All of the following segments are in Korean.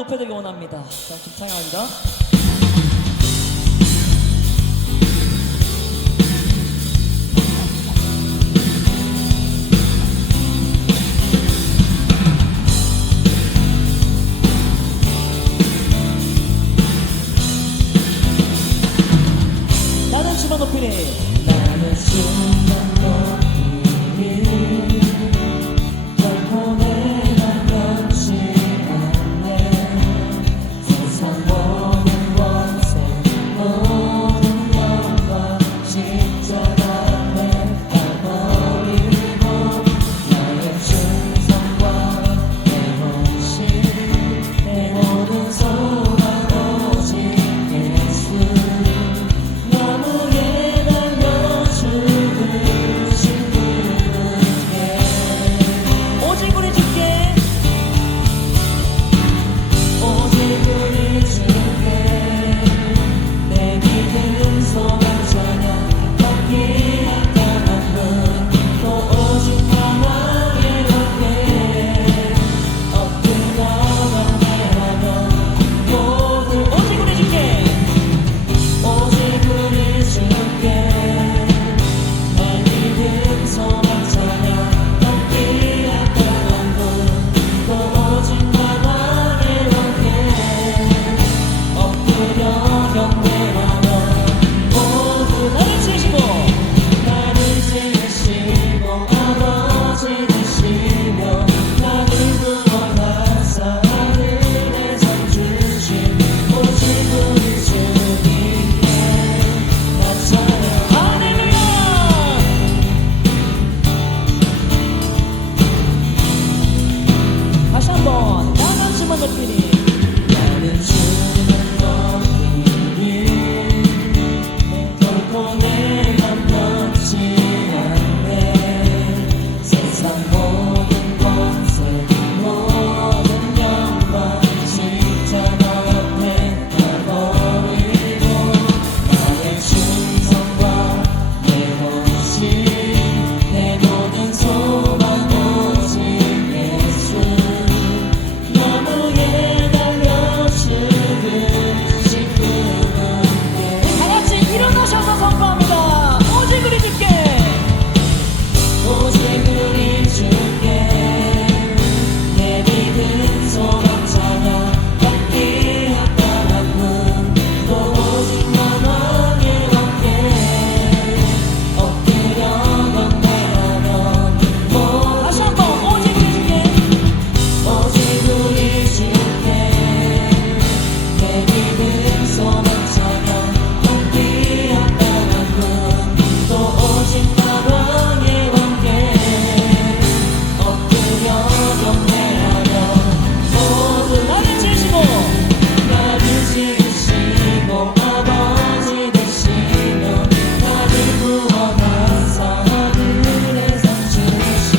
높여되기 원합니다. 자, 김창현입니다. 나는 주만 높이니 나는 주만 높이니 결코 내가 변치 않네 세상 모든 권세 모든 영광 십자가 앞에 다 버리고 나의 충성과 내 헌신 내 모든 소망 오직 예수 나무에 달려 죽으신 그분께 오직 우리 주께 오직 우리 주께 내 믿음 소망 찬양 받기 합당한 분또 오직 나와의 옆에 엎드려 경배하며 모두 오직 우리 주께 오직 우리 주께 내 믿음 소망 찬양 받기 합당한 분또 오직 나와의 옆에 엎드려 경배하며 모두 나를 지으시고 아버지 되시며 나를 구원하사 하늘에 상 주신 오직 우리 주님께 나 찬양 할렐루야 다시 한번 나는 주만 높이니 나는 주만 높이니 결코 내가 변치 않네 세상 모든 권세 모든 영광 십자가 앞에 다 버리고 나의 충성과 내 헌신 내 모든 소망 오직 예수 나무에 달려 죽으신 그분께 다같이 일어나셔서 선포합니다. 오직 우리 주께 오직 우리 주께 내 믿음 소망 찬양 받기 합당한 분또 오직 나와의 어깨 엎드려 경배하며 다시 한번 오직 우리 주께 오직 우리 주께 내 믿음 소망 찬양 받기 합당한 분또 오직 나와의 어깨 엎드려 경배하며 모두 나를 지으시고 아버지 되시며 나를 구원하사 하늘에 상 주신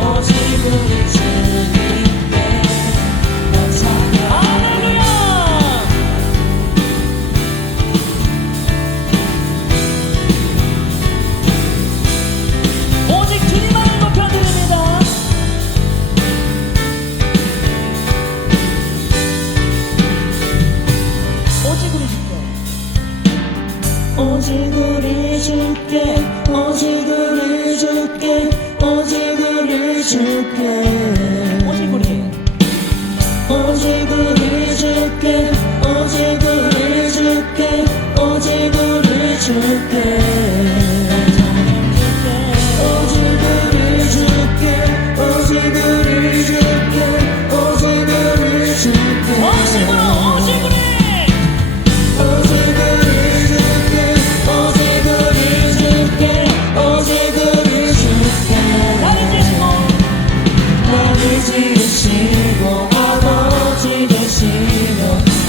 오직 우리 주님께 나 찬양 할렐루야 오직 주님만을 높여드립니다. 오직 우리 주께 오직 우리 주께 오직 우리 주께 오직 우리 주께 오직 우리 오직 우리 주께 오직 우리 주께 오직 우리 주께 오직 우리 주께 오직 우리 주께 오직 우리 주께 오직으로 오직 우리 오직 우리 주께 오직 우리 주께 오직 우리 주께 나를 지으시고 아버지 되시며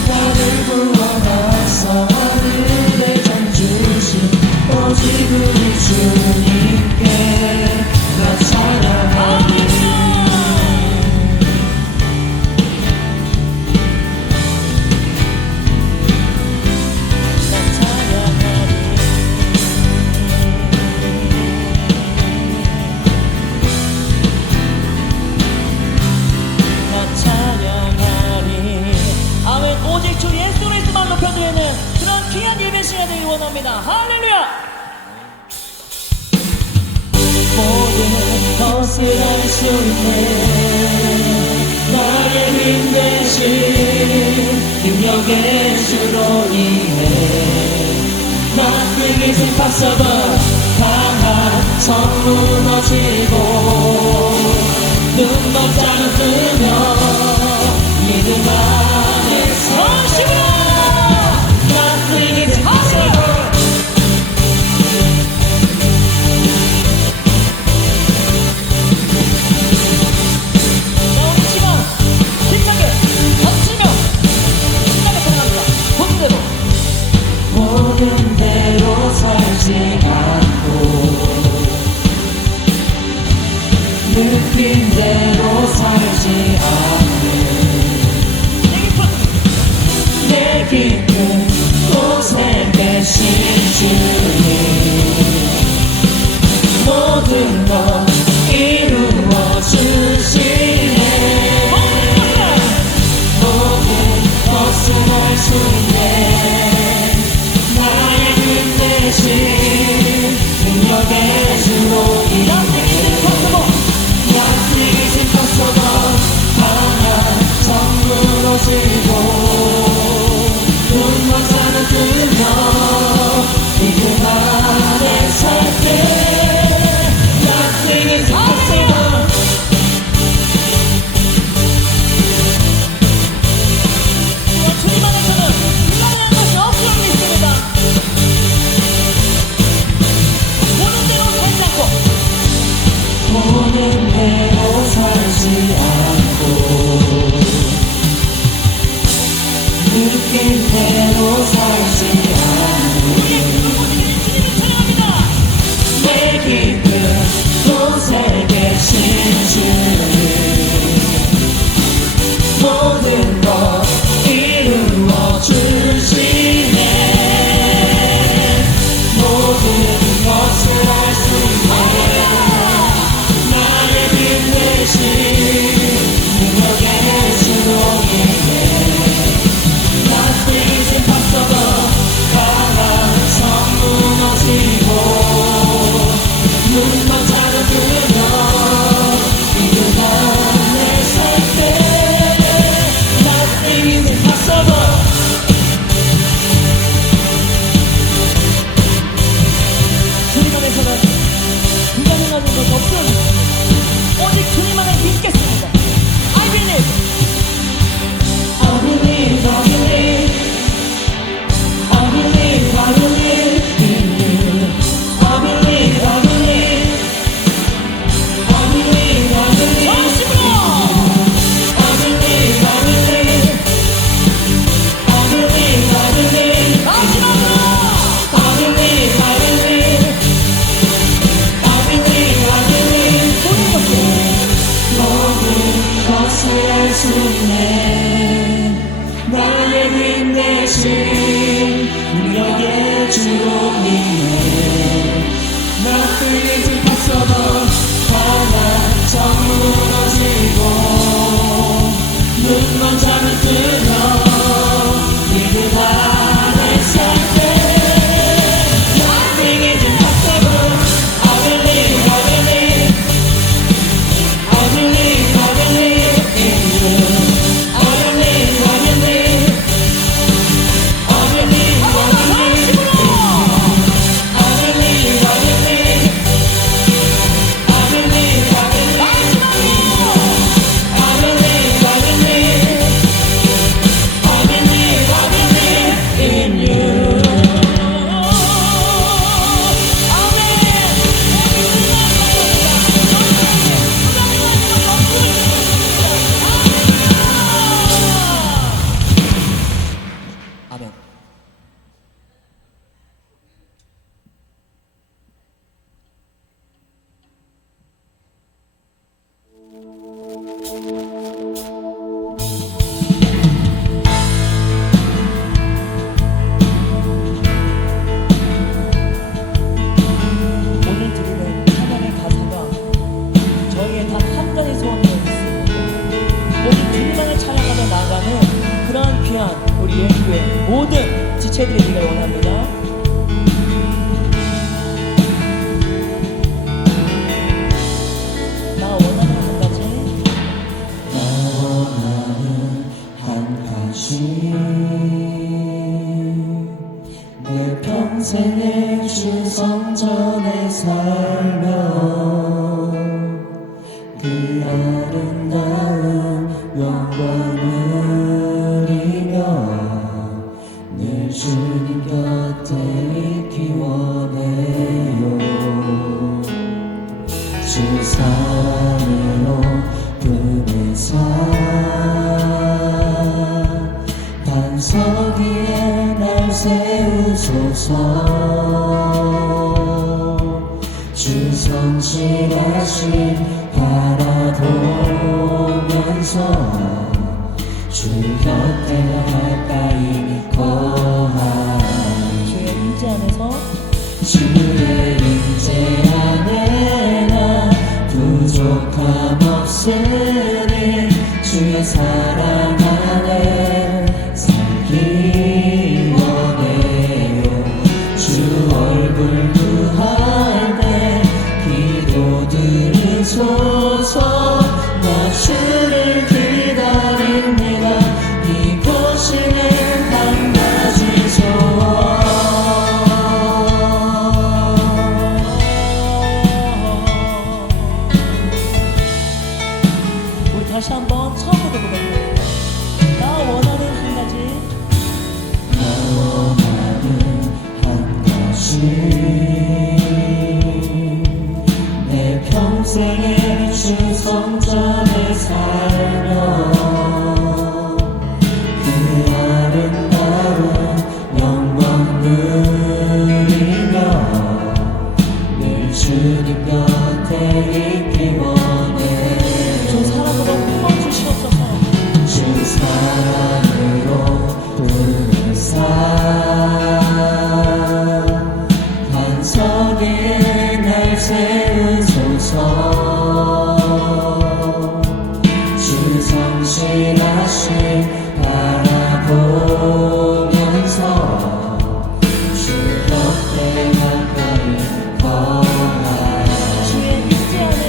나를 구원하사 하늘에 장 주신 오직 우리 주님께 나 찬양하리 나 찬양하리 나 찬양하리 할렐루야. 모든 것을 알 수 있네. 나의 힘 대신 능력의 주로 인해 Nothing is impossible. 강한 성 무너지고 눈먼자는 뜨며 믿음 안에 서시고 Nothing is impossible. 우리 시간 힘차게 던지며 신나게 사랑합니다. 모든 대로 살지 않고 느낌대로 살지 않는 내 깊은 곳에 계신 주님 모든 것 이루어 주시네. 모든 것을 할 수 있네. 나의 힘 대신 능력의 주로 인해 Nothing is impossible. 강한 성 무너지고 눈먼 자는 뜨며 믿음 안에 살게 Nothing is impossible. 주님 안에서는 불가능한 것이 없음을 믿습니다. 보는 대로 살지 않고 보는 대로 살지 않고 느낌대로 살지 않고 우리의 깊은 곳에 계신 주님을 찬양합니다. 내 깊은 곳에 계신 주님 모든 것 이루어 주시네. 모든 것을 할 수 있네. 나의 힘 대신 능력의 주로 인해 Nothing is impossible. 강한 성 무너지고 눈먼 자는 뜨며 믿음 안에 살게 Nothing is impossible. 주님 안에서는 불가능한 것이 없음을 믿습니다. 오직 주님 안에 믿겠습니다. I believe. I believe, I believe, I believe, I believe in you. I believe, I believe, I believe, I believe. 전심으로 I believe, I believe, I believe, I believe. 마지막으로 I believe, I believe, I believe, I believe. 모든 것을 할 수 있네. 나의 힘 대신 능력의 주로 인해 Nothing is impossible. 강한 성 무너지고 눈먼 자는 뜨며 믿음 안에 살게 Nothing is impossible. I believe, I believe, I believe, I believe in you. I believe, I believe, I believe, I believe in you. I believe, I believe, I believe, I believe in you. I believe, I believe, I believe, I believe in you. 아멘. 오늘 드리는 찬양의 가사가 저희의 단 한 가지 소원이어 있습니다. 오직 주님만을 찬양하며 나아가는 그러한 귀한 우리 예수의 모든 지체들이 되기를 원합니다. 주 성전에 살며 그 아름다운 영광을 이며 늘 주님 곁에 있기 원해요. 주 사랑으로 그네사 반석 위에 날 세우소서. 주 성실하심 바라보면서 주 곁에 가까이 거하리. 주의 임재 안에서 주의 임재 안에 나 부족함 없으니 주의 사랑 안에 살기 원해요. 주 얼굴 구할 때 기도 들으소서. 나 주를 기다립니다. 이것이 내 한 가지 소원. 우리 다시 한번 처음으로 부르겠습니다. 나 원하는 한 가지, 나 원하는 한 가지 내 평생에 주 성전에 살며 그 아름다운 영광 누리며 늘 주님 곁에 있기 원해. 주 사랑으로 품어주시옵소서. 주 사랑으로 부르사 반석 위에 날 세우소서. 주 성실하심 바라보면서 주 곁에 가까이 거하리. 주의 임재 안에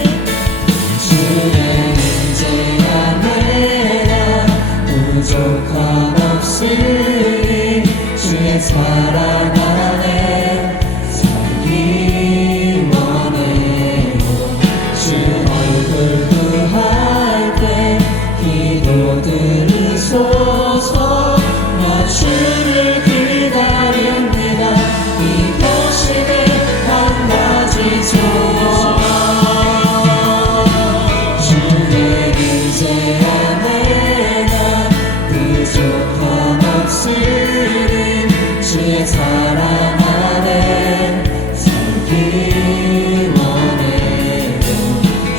주의 임재 안에 나 부족함 없으니 주의 사랑 안에 살기 원해요. 주 얼굴 구할 때 기도 들으소서. 나 주를 기다립니다. 이것이 내 한 가지 소원. 주의 임재 안에 나 부족함 없으니 주의 사랑 안에 살기 원해요.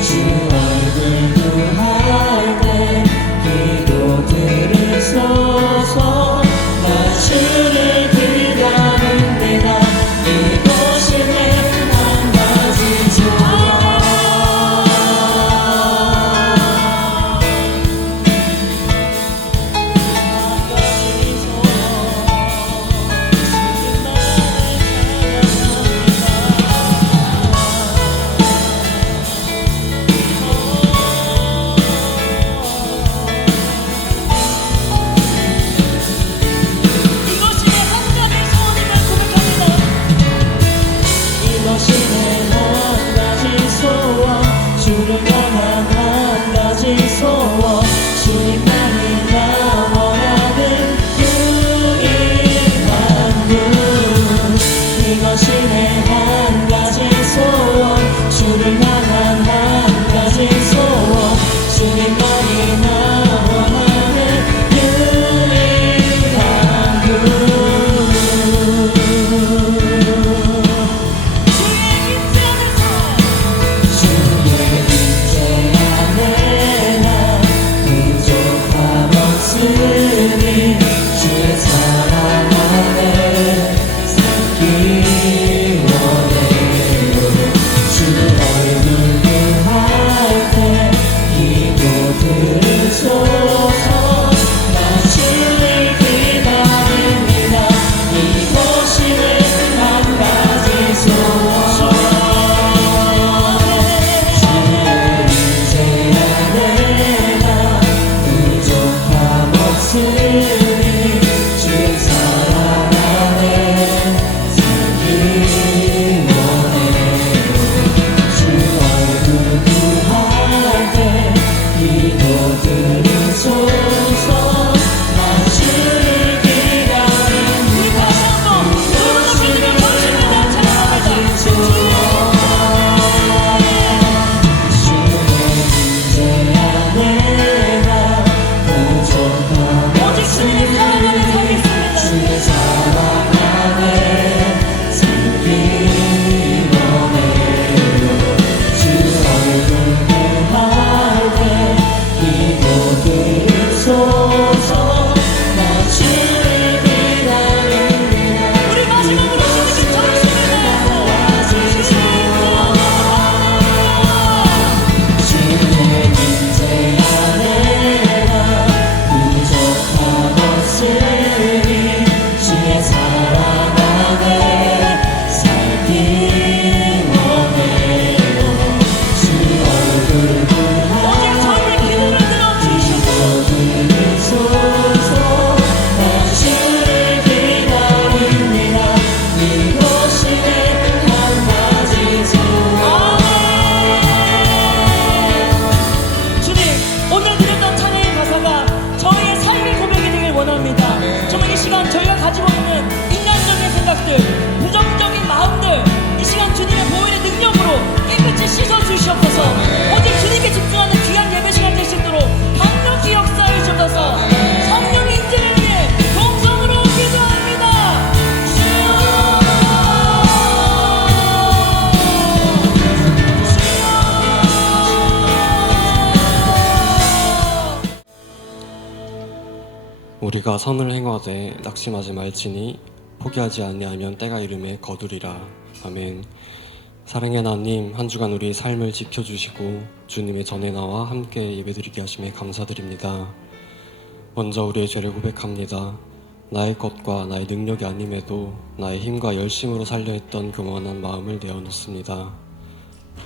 주 얼굴 구할 때 기도 들으소서. 나 주를 기다립니다. 이것이 내 한 가지 소원. 이것이 내 한 가지 소원. 주를 향한 한 가지 소원. 주님만이 나 원하는 유일한 분. 이것이 내 한 가지 소원. 주를 향한 한 가지 소원. 주님만이 나 원하는 유일한 분. 주의 임재 안에 나 부족함 없으니 주의 사랑 안에 살기 원해요. 우리가 선을 행하되 낙심하지 말지니 포기하지 아니하면 때가 이름에 거두리라. 아멘. 사랑의 하나님, 한 주간 우리의 삶을 지켜주시고 주님의 전에 나와 함께 예배드리게 하심에 감사드립니다. 먼저 우리의 죄를 고백합니다. 나의 것과 나의 능력이 아님에도 나의 힘과 열심으로 살려 했던 교만한 마음을 내어놓습니다.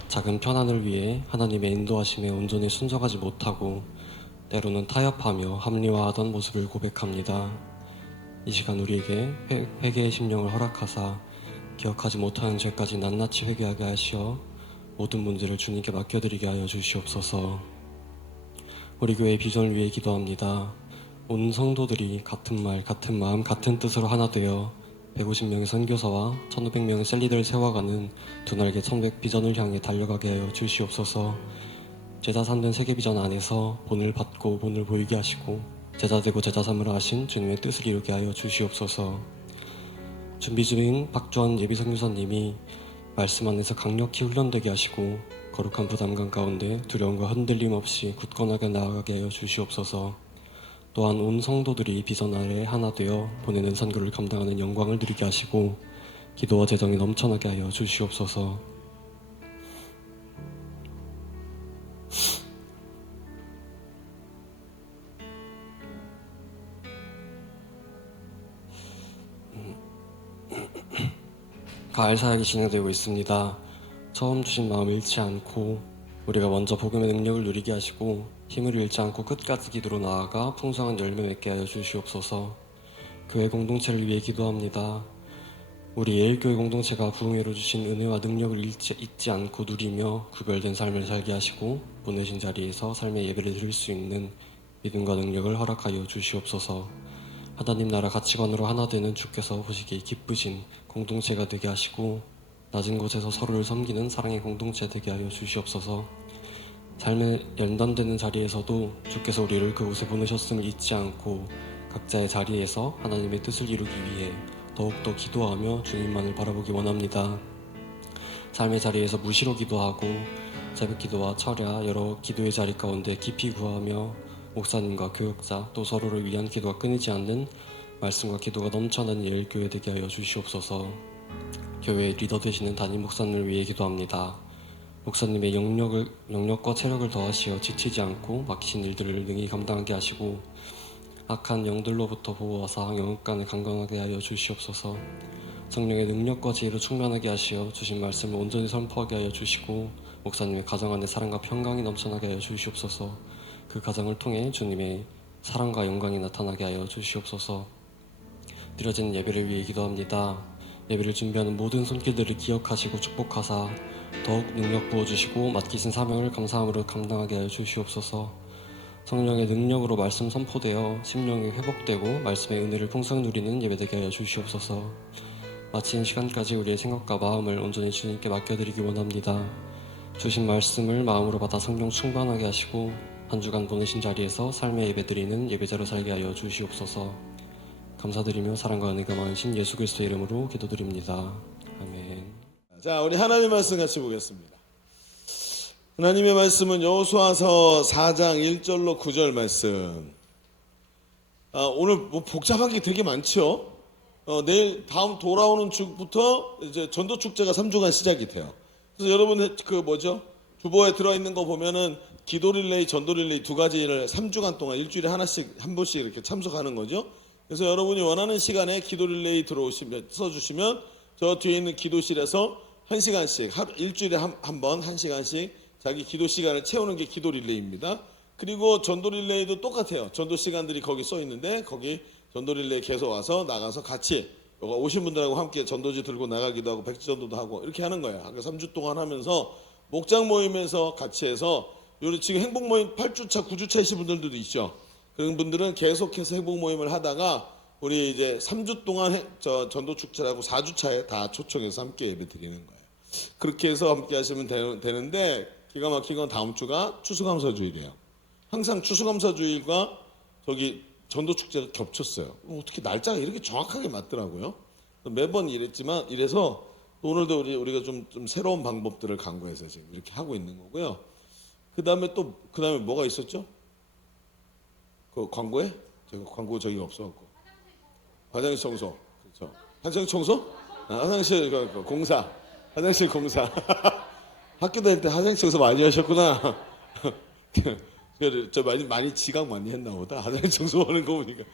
작은 편안을 위해 하나님의 인도하심에 온전히 순종하지 못하고 때로는 타협하며 합리화하던 모습을 고백합니다. 이 시간 우리에게 회개의 심령을 허락하사 기억하지 못하는 죄까지 낱낱이 회개하게 하시어 모든 문제를 주님께 맡겨드리게 하여 주시옵소서. 우리 교회의 비전을 위해 기도합니다. 온 성도들이 같은 말, 같은 마음, 같은 뜻으로 하나 되어 150명의 선교사와 1500명의 셀리들을 세워가는 두 날개 1100 비전을 향해 달려가게 하여 주시옵소서. 제자 삼는 세계 비전 안에서 본을 받고 본을 보이게 하시고 제자 되고 제자 삼으라 하신 주님의 뜻을 이루게 하여 주시옵소서. 준비 중인 박주환 예비선교사님이 말씀 안에서 강력히 훈련되게 하시고 거룩한 부담감 가운데 두려움과 흔들림 없이 굳건하게 나아가게 하여 주시옵소서. 또한 온 성도들이 비전 아래 하나 되어 보내는 선교를 감당하는 영광을 누리게 하시고 기도와 재정이 넘쳐나게 하여 주시옵소서. 가을 사역이 진행되고 있습니다. 처음 주신 마음 잃지 않고 우리가 먼저 복음의 능력을 누리게 하시고 힘을 잃지 않고 끝까지 기도로 나아가 풍성한 열매 맺게 하여 주시옵소서. 교회 공동체를 위해 기도합니다. 우리 예일교회 공동체가 부흥회로 주신 은혜와 능력을 잊지 않고 누리며 구별된 삶을 살게 하시고 보내신 자리에서 삶의 예배를 드릴 수 있는 믿음과 능력을 허락하여 주시옵소서. 하나님 나라 가치관으로 하나 되는 주께서 보시기에 기쁘신 공동체가 되게 하시고 낮은 곳에서 서로를 섬기는 사랑의 공동체 되게 하여 주시옵소서. 삶의 연단되는 자리에서도 주께서 우리를 그곳에 보내셨음을 잊지 않고 각자의 자리에서 하나님의 뜻을 이루기 위해 더욱더 기도하며 주님만을 바라보기 원합니다. 삶의 자리에서 무시로 기도하고 새벽 기도와 철야 여러 기도의 자리 가운데 깊이 구하며 목사님과 교육자 또 서로를 위한 기도가 끊이지 않는 말씀과 기도가 넘쳐나는 예일교회 되게 하여 주시옵소서. 교회의 리더 되시는 담임 목사님을 위해 기도합니다. 목사님의 영역과 체력을 더하시어 지치지 않고 맡기신 일들을 능히 감당하게 하시고 악한 영들로부터 보호하사 영육간을 강건하게 하여 주시옵소서. 성령의 능력과 지혜로 충만하게 하시어 주신 말씀을 온전히 선포하게 하여 주시고 목사님의 가정 안에 사랑과 평강이 넘쳐나게 하여 주시옵소서. 그 가정을 통해 주님의 사랑과 영광이 나타나게 하여 주시옵소서. 드려지는 예배를 위해 기도합니다. 예배를 준비하는 모든 손길들을 기억하시고 축복하사 더욱 능력 부어주시고 맡기신 사명을 감사함으로 감당하게 하여 주시옵소서. 성령의 능력으로 말씀 선포되어 심령이 회복되고 말씀의 은혜를 풍성 누리는 예배되게 하여 주시옵소서. 마치는 시간까지 우리의 생각과 마음을 온전히 주님께 맡겨드리기 원합니다. 주신 말씀을 마음으로 받아 성령 충만하게 하시고 한 주간 보내신 자리에서 삶의 예배드리는 예배자로 살게 하여 주시옵소서. 감사드리며 사랑과 은혜가 많으신 예수 그리스도의 이름으로 기도드립니다. 아멘. 자, 우리 하나님의 말씀 같이 보겠습니다. 하나님의 말씀은 여호수아서 4장 1절로 9절 말씀. 오늘 뭐 복잡한 게 되게 많죠. 내일 다음 돌아오는 주부터 이제 전도 축제가 3주간 시작이 돼요. 그래서 여러분 주보에 들어있는 거 보면은 기도 릴레이, 전도 릴레이 두 가지를 3주간 동안 일주일에 하나씩 한 번씩 이렇게 참석하는 거죠. 그래서 여러분이 원하는 시간에 기도 릴레이 써주시면 저 뒤에 있는 기도실에서 1시간씩 일주일에 한 번 1시간씩 자기 기도 시간을 채우는 게 기도 릴레이입니다. 그리고 전도 릴레이도 똑같아요. 전도 시간들이 거기 써 있는데 거기 전도 릴레이 계속 와서 나가서 같이 오신 분들하고 함께 전도지 들고 나가기도 하고 백지 전도도 하고 이렇게 하는 거예요. 그러니까 3주 동안 하면서 목장 모임에서 같이 해서 지금 행복 모임 8주차, 9주차이신 분들도 있죠. 그런 분들은 계속해서 행복 모임을 하다가 우리 이제 3주 동안 전도 축제라고 4주차에 다 초청해서 함께 예배 드리는 거예요. 그렇게 해서 함께 하시면 되는데 기가 막힌 건 다음 주가 추수감사주일이에요. 항상 추수감사주일과 저기 전도 축제가 겹쳤어요. 어떻게 날짜가 이렇게 정확하게 맞더라고요. 매번 이래서 오늘도 우리가 좀 새로운 방법들을 강구해서 지금 이렇게 하고 있는 거고요. 그 다음에 뭐가 있었죠? 그 광고에? 저 광고 저기가 없어갖고. 화장실 청소. 그렇죠. 화장실 청소? 화장실 공사. 화장실 공사. 학교 다닐 때 화장실 청소 많이 하셨구나. 저 많이 지각 많이 했나 보다. 화장실 청소하는 거 보니까.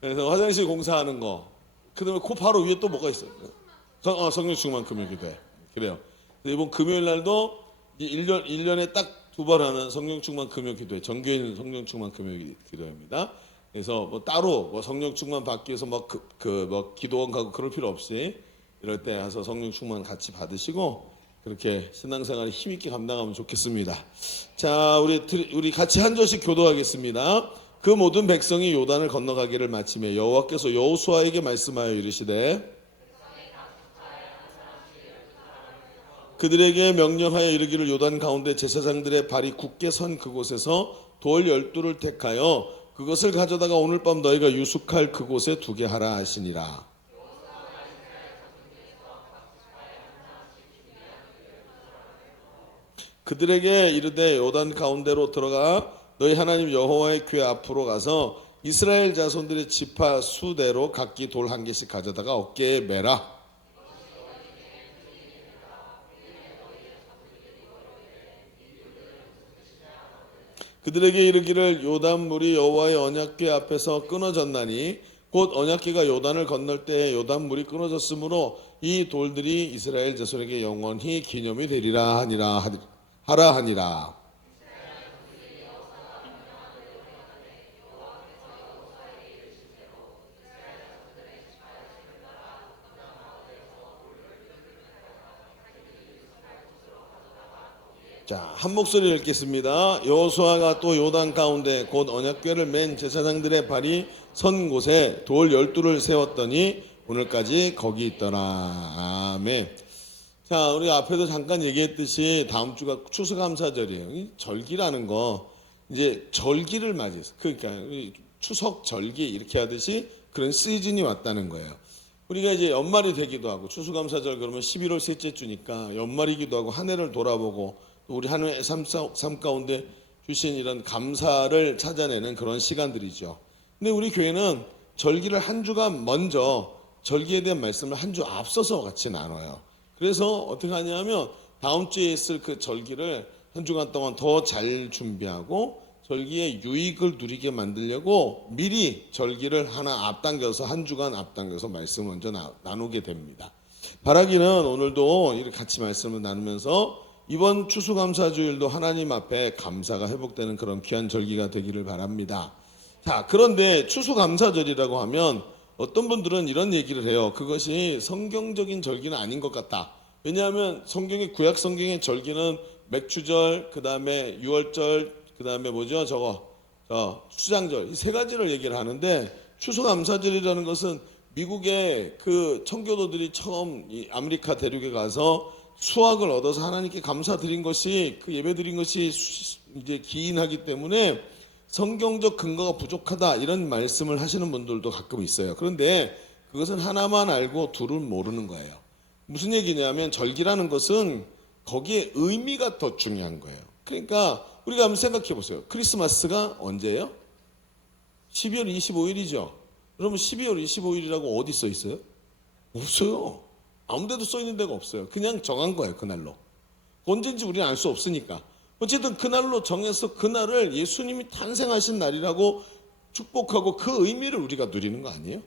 그래서 화장실 공사하는 거. 그다음에 그 바로 위에 또 뭐가 있어요? 성령 충만 금요기도회. 그래요. 이번 금요일 날도 1년에 딱 2번 하는 성령 충만 금요기도회. 정교인 성령 충만 금요기도회입니다. 그래서 뭐 따로 뭐 성령 충만 받기 위해서 뭐 기도원 가고 그럴 필요 없이 이럴 때 가서 성령 충만 같이 받으시고 그렇게 신앙생활을 힘있게 감당하면 좋겠습니다. 자, 우리 같이 한 절씩 교도하겠습니다. 그 모든 백성이 요단을 건너가기를 마치며 여호와께서 여호수아에게 말씀하여 이르시되 그들에게 명령하여 이르기를 요단 가운데 제사장들의 발이 굳게 선 그곳에서 돌 12를 택하여 그것을 가져다가 오늘 밤 너희가 유숙할 그곳에 두게 하라 하시니라. 그들에게 이르되 요단 가운데로 들어가 너희 하나님 여호와의 궤 앞으로 가서 이스라엘 자손들의 지파 수대로 각기 돌 한 개씩 가져다가 어깨에 매라. 그들에게 이르기를 요단 물이 여호와의 언약궤 앞에서 끊어졌나니 곧 언약궤가 요단을 건널 때에 요단 물이 끊어졌으므로 이 돌들이 이스라엘 자손에게 영원히 기념이 되리라 하라 하니라. 자, 한 목소리 읽겠습니다. 여호수아가 또 요단 가운데 곧 언약궤를 맨 제사장들의 발이 선 곳에 돌 12를 세웠더니 오늘까지 거기 있더라. 아멘. 자, 우리 앞에도 잠깐 얘기했듯이 다음 주가 추수감사절이에요. 이 절기라는 거 이제 절기를 맞이해서 그러니까 추석 절기 이렇게 하듯이 그런 시즌이 왔다는 거예요. 우리가 이제 연말이 되기도 하고 추수감사절 그러면 11월 셋째 주니까 연말이기도 하고 한 해를 돌아보고 우리 하나님의 삶 가운데 주신 이런 감사를 찾아내는 그런 시간들이죠. 근데 우리 교회는 절기를 한 주간 먼저 절기에 대한 말씀을 한 주 앞서서 같이 나눠요. 그래서 어떻게 하냐면 다음 주에 있을 그 절기를 한 주간 동안 더 잘 준비하고 절기의 유익을 누리게 만들려고 미리 절기를 하나 앞당겨서 한 주간 앞당겨서 말씀을 먼저 나누게 됩니다. 바라기는 오늘도 이렇게 같이 말씀을 나누면서 이번 추수감사주일도 하나님 앞에 감사가 회복되는 그런 귀한 절기가 되기를 바랍니다. 자, 그런데 추수감사절이라고 하면 어떤 분들은 이런 얘기를 해요. 그것이 성경적인 절기는 아닌 것 같다. 왜냐하면 구약 성경의 절기는 맥추절, 그 다음에 유월절, 그 다음에 뭐죠? 수장절 이 세 가지를 얘기를 하는데 추수감사절이라는 것은 미국의 그 청교도들이 처음 이 아메리카 대륙에 가서 수확을 얻어서 하나님께 감사드린 것이 그 예배드린 것이 이제 기인하기 때문에 성경적 근거가 부족하다 이런 말씀을 하시는 분들도 가끔 있어요. 그런데 그것은 하나만 알고 둘은 모르는 거예요. 무슨 얘기냐면 절기라는 것은 거기에 의미가 더 중요한 거예요. 그러니까 우리가 한번 생각해 보세요. 크리스마스가 언제예요? 12월 25일이죠. 여러분 12월 25일이라고 어디 써 있어요? 없어요. 아무 데도 써 있는 데가 없어요. 그냥 정한 거예요. 그날로. 언제인지 우리는 알 수 없으니까. 어쨌든 그날로 정해서 그날을 예수님이 탄생하신 날이라고 축복하고 그 의미를 우리가 누리는 거 아니에요?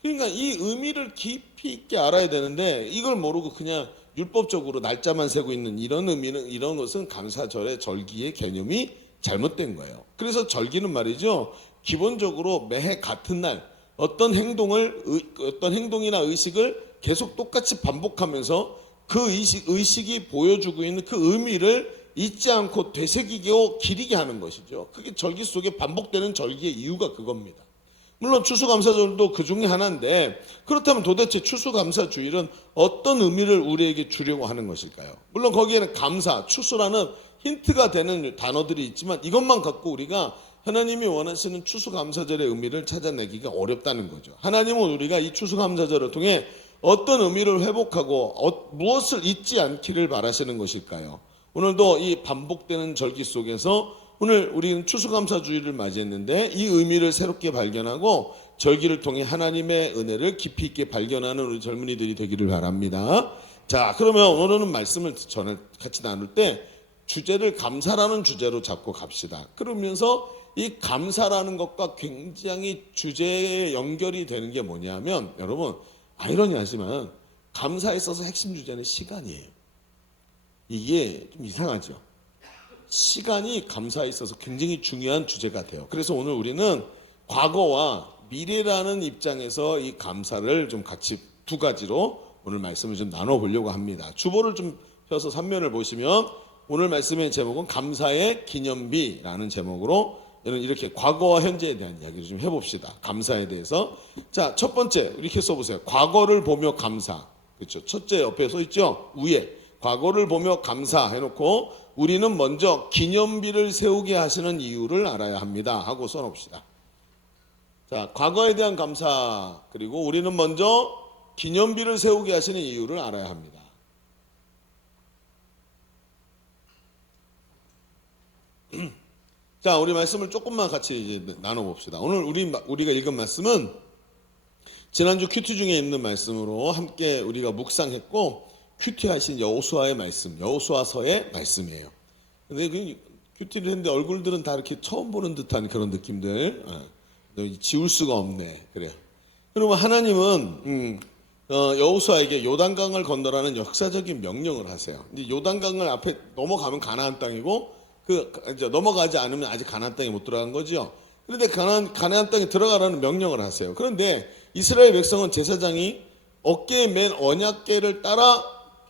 그러니까 이 의미를 깊이 있게 알아야 되는데 이걸 모르고 그냥 율법적으로 날짜만 세고 있는 이런 의미는 이런 것은 감사절의 절기의 개념이 잘못된 거예요. 그래서 절기는 말이죠. 기본적으로 매해 같은 날 어떤 행동이나 의식을 계속 똑같이 반복하면서 그 의식이 보여주고 있는 그 의미를 잊지 않고 되새기고 기리게 하는 것이죠. 그게 절기 속에 반복되는 절기의 이유가 그겁니다. 물론 추수감사절도 그 중에 하나인데 그렇다면 도대체 추수감사주일은 어떤 의미를 우리에게 주려고 하는 것일까요? 물론 거기에는 감사, 추수라는 힌트가 되는 단어들이 있지만 이것만 갖고 우리가 하나님이 원하시는 추수감사절의 의미를 찾아내기가 어렵다는 거죠. 하나님은 우리가 이 추수감사절을 통해 어떤 의미를 회복하고 무엇을 잊지 않기를 바라시는 것일까요? 오늘도 이 반복되는 절기 속에서 오늘 우리는 추수감사주의를 맞이했는데 이 의미를 새롭게 발견하고 절기를 통해 하나님의 은혜를 깊이 있게 발견하는 우리 젊은이들이 되기를 바랍니다. 자, 그러면 오늘은 말씀을 같이 나눌 때 주제를 감사라는 주제로 잡고 갑시다. 그러면서 이 감사라는 것과 굉장히 주제에 연결이 되는 게 뭐냐면, 여러분 아이러니하지만 감사에 있어서 핵심 주제는 시간이에요. 이게 좀 이상하죠. 시간이 감사에 있어서 굉장히 중요한 주제가 돼요. 그래서 오늘 우리는 과거와 미래라는 입장에서 이 감사를 좀 같이 두 가지로 오늘 말씀을 좀 나눠보려고 합니다. 주보를 좀 펴서 3면을 보시면 오늘 말씀의 제목은 감사의 기념비라는 제목으로 이렇게 과거와 현재에 대한 이야기를 좀 해봅시다. 감사에 대해서. 자, 첫 번째 이렇게 써보세요. 과거를 보며 감사. 그렇죠. 첫째 옆에 써 있죠. 위에 과거를 보며 감사 해놓고 우리는 먼저 기념비를 세우게 하시는 이유를 알아야 합니다 하고 써놓읍시다. 자, 과거에 대한 감사, 그리고 우리는 먼저 기념비를 세우게 하시는 이유를 알아야 합니다. 자, 우리 말씀을 조금만 같이 이제 나눠봅시다. 오늘 우리가 읽은 말씀은 지난주 큐티 중에 있는 말씀으로 함께 우리가 묵상했고, 큐티하신 여호수아의 말씀, 여호수아서의 말씀이에요. 근데 그 큐티를 했는데 얼굴들은 다 이렇게 처음 보는 듯한 그런 느낌들, 지울 수가 없네. 그래요. 그러면 하나님은 여호수아에게 요단강을 건너라는 역사적인 명령을 하세요. 근데 요단강을 앞에 넘어가면 가나안 땅이고, 이제 넘어가지 않으면 아직 가나안 땅에 못 들어간 거죠. 그런데 가나안 땅에 들어가라는 명령을 하세요. 그런데 이스라엘 백성은 제사장이 어깨에 맨 언약궤를 따라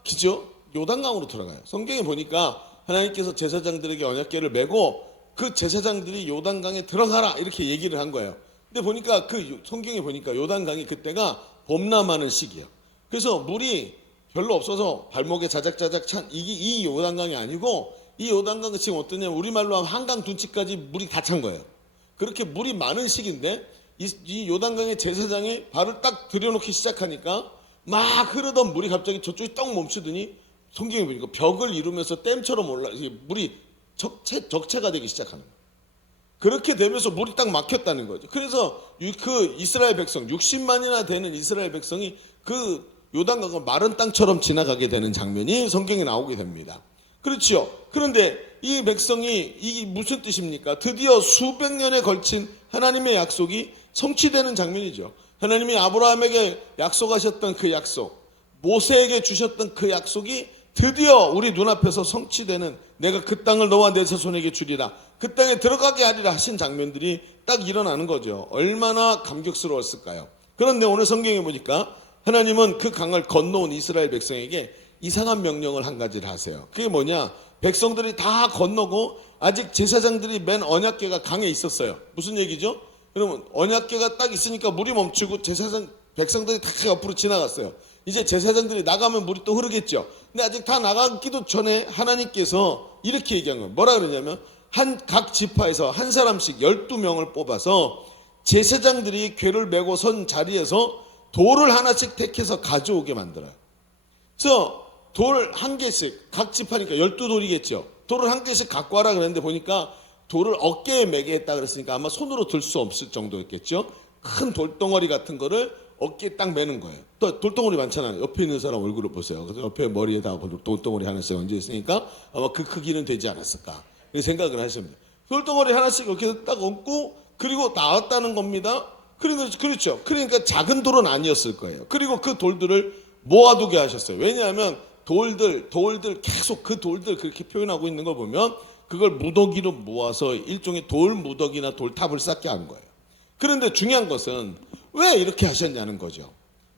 기죠? 요단강으로 들어가요. 성경에 보니까 하나님께서 제사장들에게 언약궤를 메고 그 제사장들이 요단강에 들어가라 이렇게 얘기를 한 거예요. 근데 보니까 성경에 보니까 요단강이 그때가 범람하는 시기예요. 그래서 물이 별로 없어서 발목에 자작자작 찬 이 요단강이 아니고, 이 요단강은 지금 어떠냐면 우리말로 하면 한강 둔치까지 물이 다 찬 거예요. 그렇게 물이 많은 시기인데 이 요단강의 제사장이 발을 딱 들여놓기 시작하니까 막 흐르던 물이 갑자기 저쪽에 떡 멈추더니 성경에 보니까 벽을 이루면서 댐처럼 물이 적체가 되기 시작하는 거예요. 그렇게 되면서 물이 딱 막혔다는 거죠. 그래서 그 이스라엘 백성 60만이나 되는 이스라엘 백성이 그 요단강을 마른 땅처럼 지나가게 되는 장면이 성경에 나오게 됩니다. 그렇죠. 그런데 이 백성이 이게 무슨 뜻입니까? 드디어 수백 년에 걸친 하나님의 약속이 성취되는 장면이죠. 하나님이 아브라함에게 약속하셨던 그 약속, 모세에게 주셨던 그 약속이 드디어 우리 눈앞에서 성취되는, 내가 그 땅을 너와 내 자손에게 주리라, 그 땅에 들어가게 하리라 하신 장면들이 딱 일어나는 거죠. 얼마나 감격스러웠을까요? 그런데 오늘 성경에 보니까 하나님은 그 강을 건너온 이스라엘 백성에게 이상한 명령을 한 가지를 하세요. 그게 뭐냐? 백성들이 다 건너고 아직 제사장들이 맨 언약궤가 강에 있었어요. 무슨 얘기죠? 그러면 언약궤가 딱 있으니까 물이 멈추고 백성들이 다 옆으로 지나갔어요. 이제 제사장들이 나가면 물이 또 흐르겠죠. 근데 아직 다 나가기도 전에 하나님께서 이렇게 얘기한 거예요. 뭐라 그러냐면 각 지파에서 한 사람씩 12명을 뽑아서 제사장들이 궤를 메고 선 자리에서 돌을 하나씩 택해서 가져오게 만들어요. 그래서 돌 한 개씩, 각 지파니까 12돌이겠죠. 돌을 한 개씩 갖고 와라 그랬는데 보니까 돌을 어깨에 매게 했다 그랬으니까 아마 손으로 들 수 없을 정도였겠죠. 큰 돌덩어리 같은 거를 어깨에 딱 매는 거예요. 또 돌덩어리 많잖아요. 옆에 있는 사람 얼굴을 보세요. 그래서 옆에 머리에다 돌덩어리 하나씩 얹어 있으니까 아마 그 크기는 되지 않았을까 생각을 하십니다. 돌덩어리 하나씩 이렇게 딱 얹고 그리고 나왔다는 겁니다. 그렇죠. 그러니까 작은 돌은 아니었을 거예요. 그리고 그 돌들을 모아두게 하셨어요. 왜냐하면 돌들 계속 그 돌들 그렇게 표현하고 있는 걸 보면 그걸 무더기로 모아서 일종의 돌 무더기나 돌탑을 쌓게 한 거예요. 그런데 중요한 것은 왜 이렇게 하셨냐는 거죠.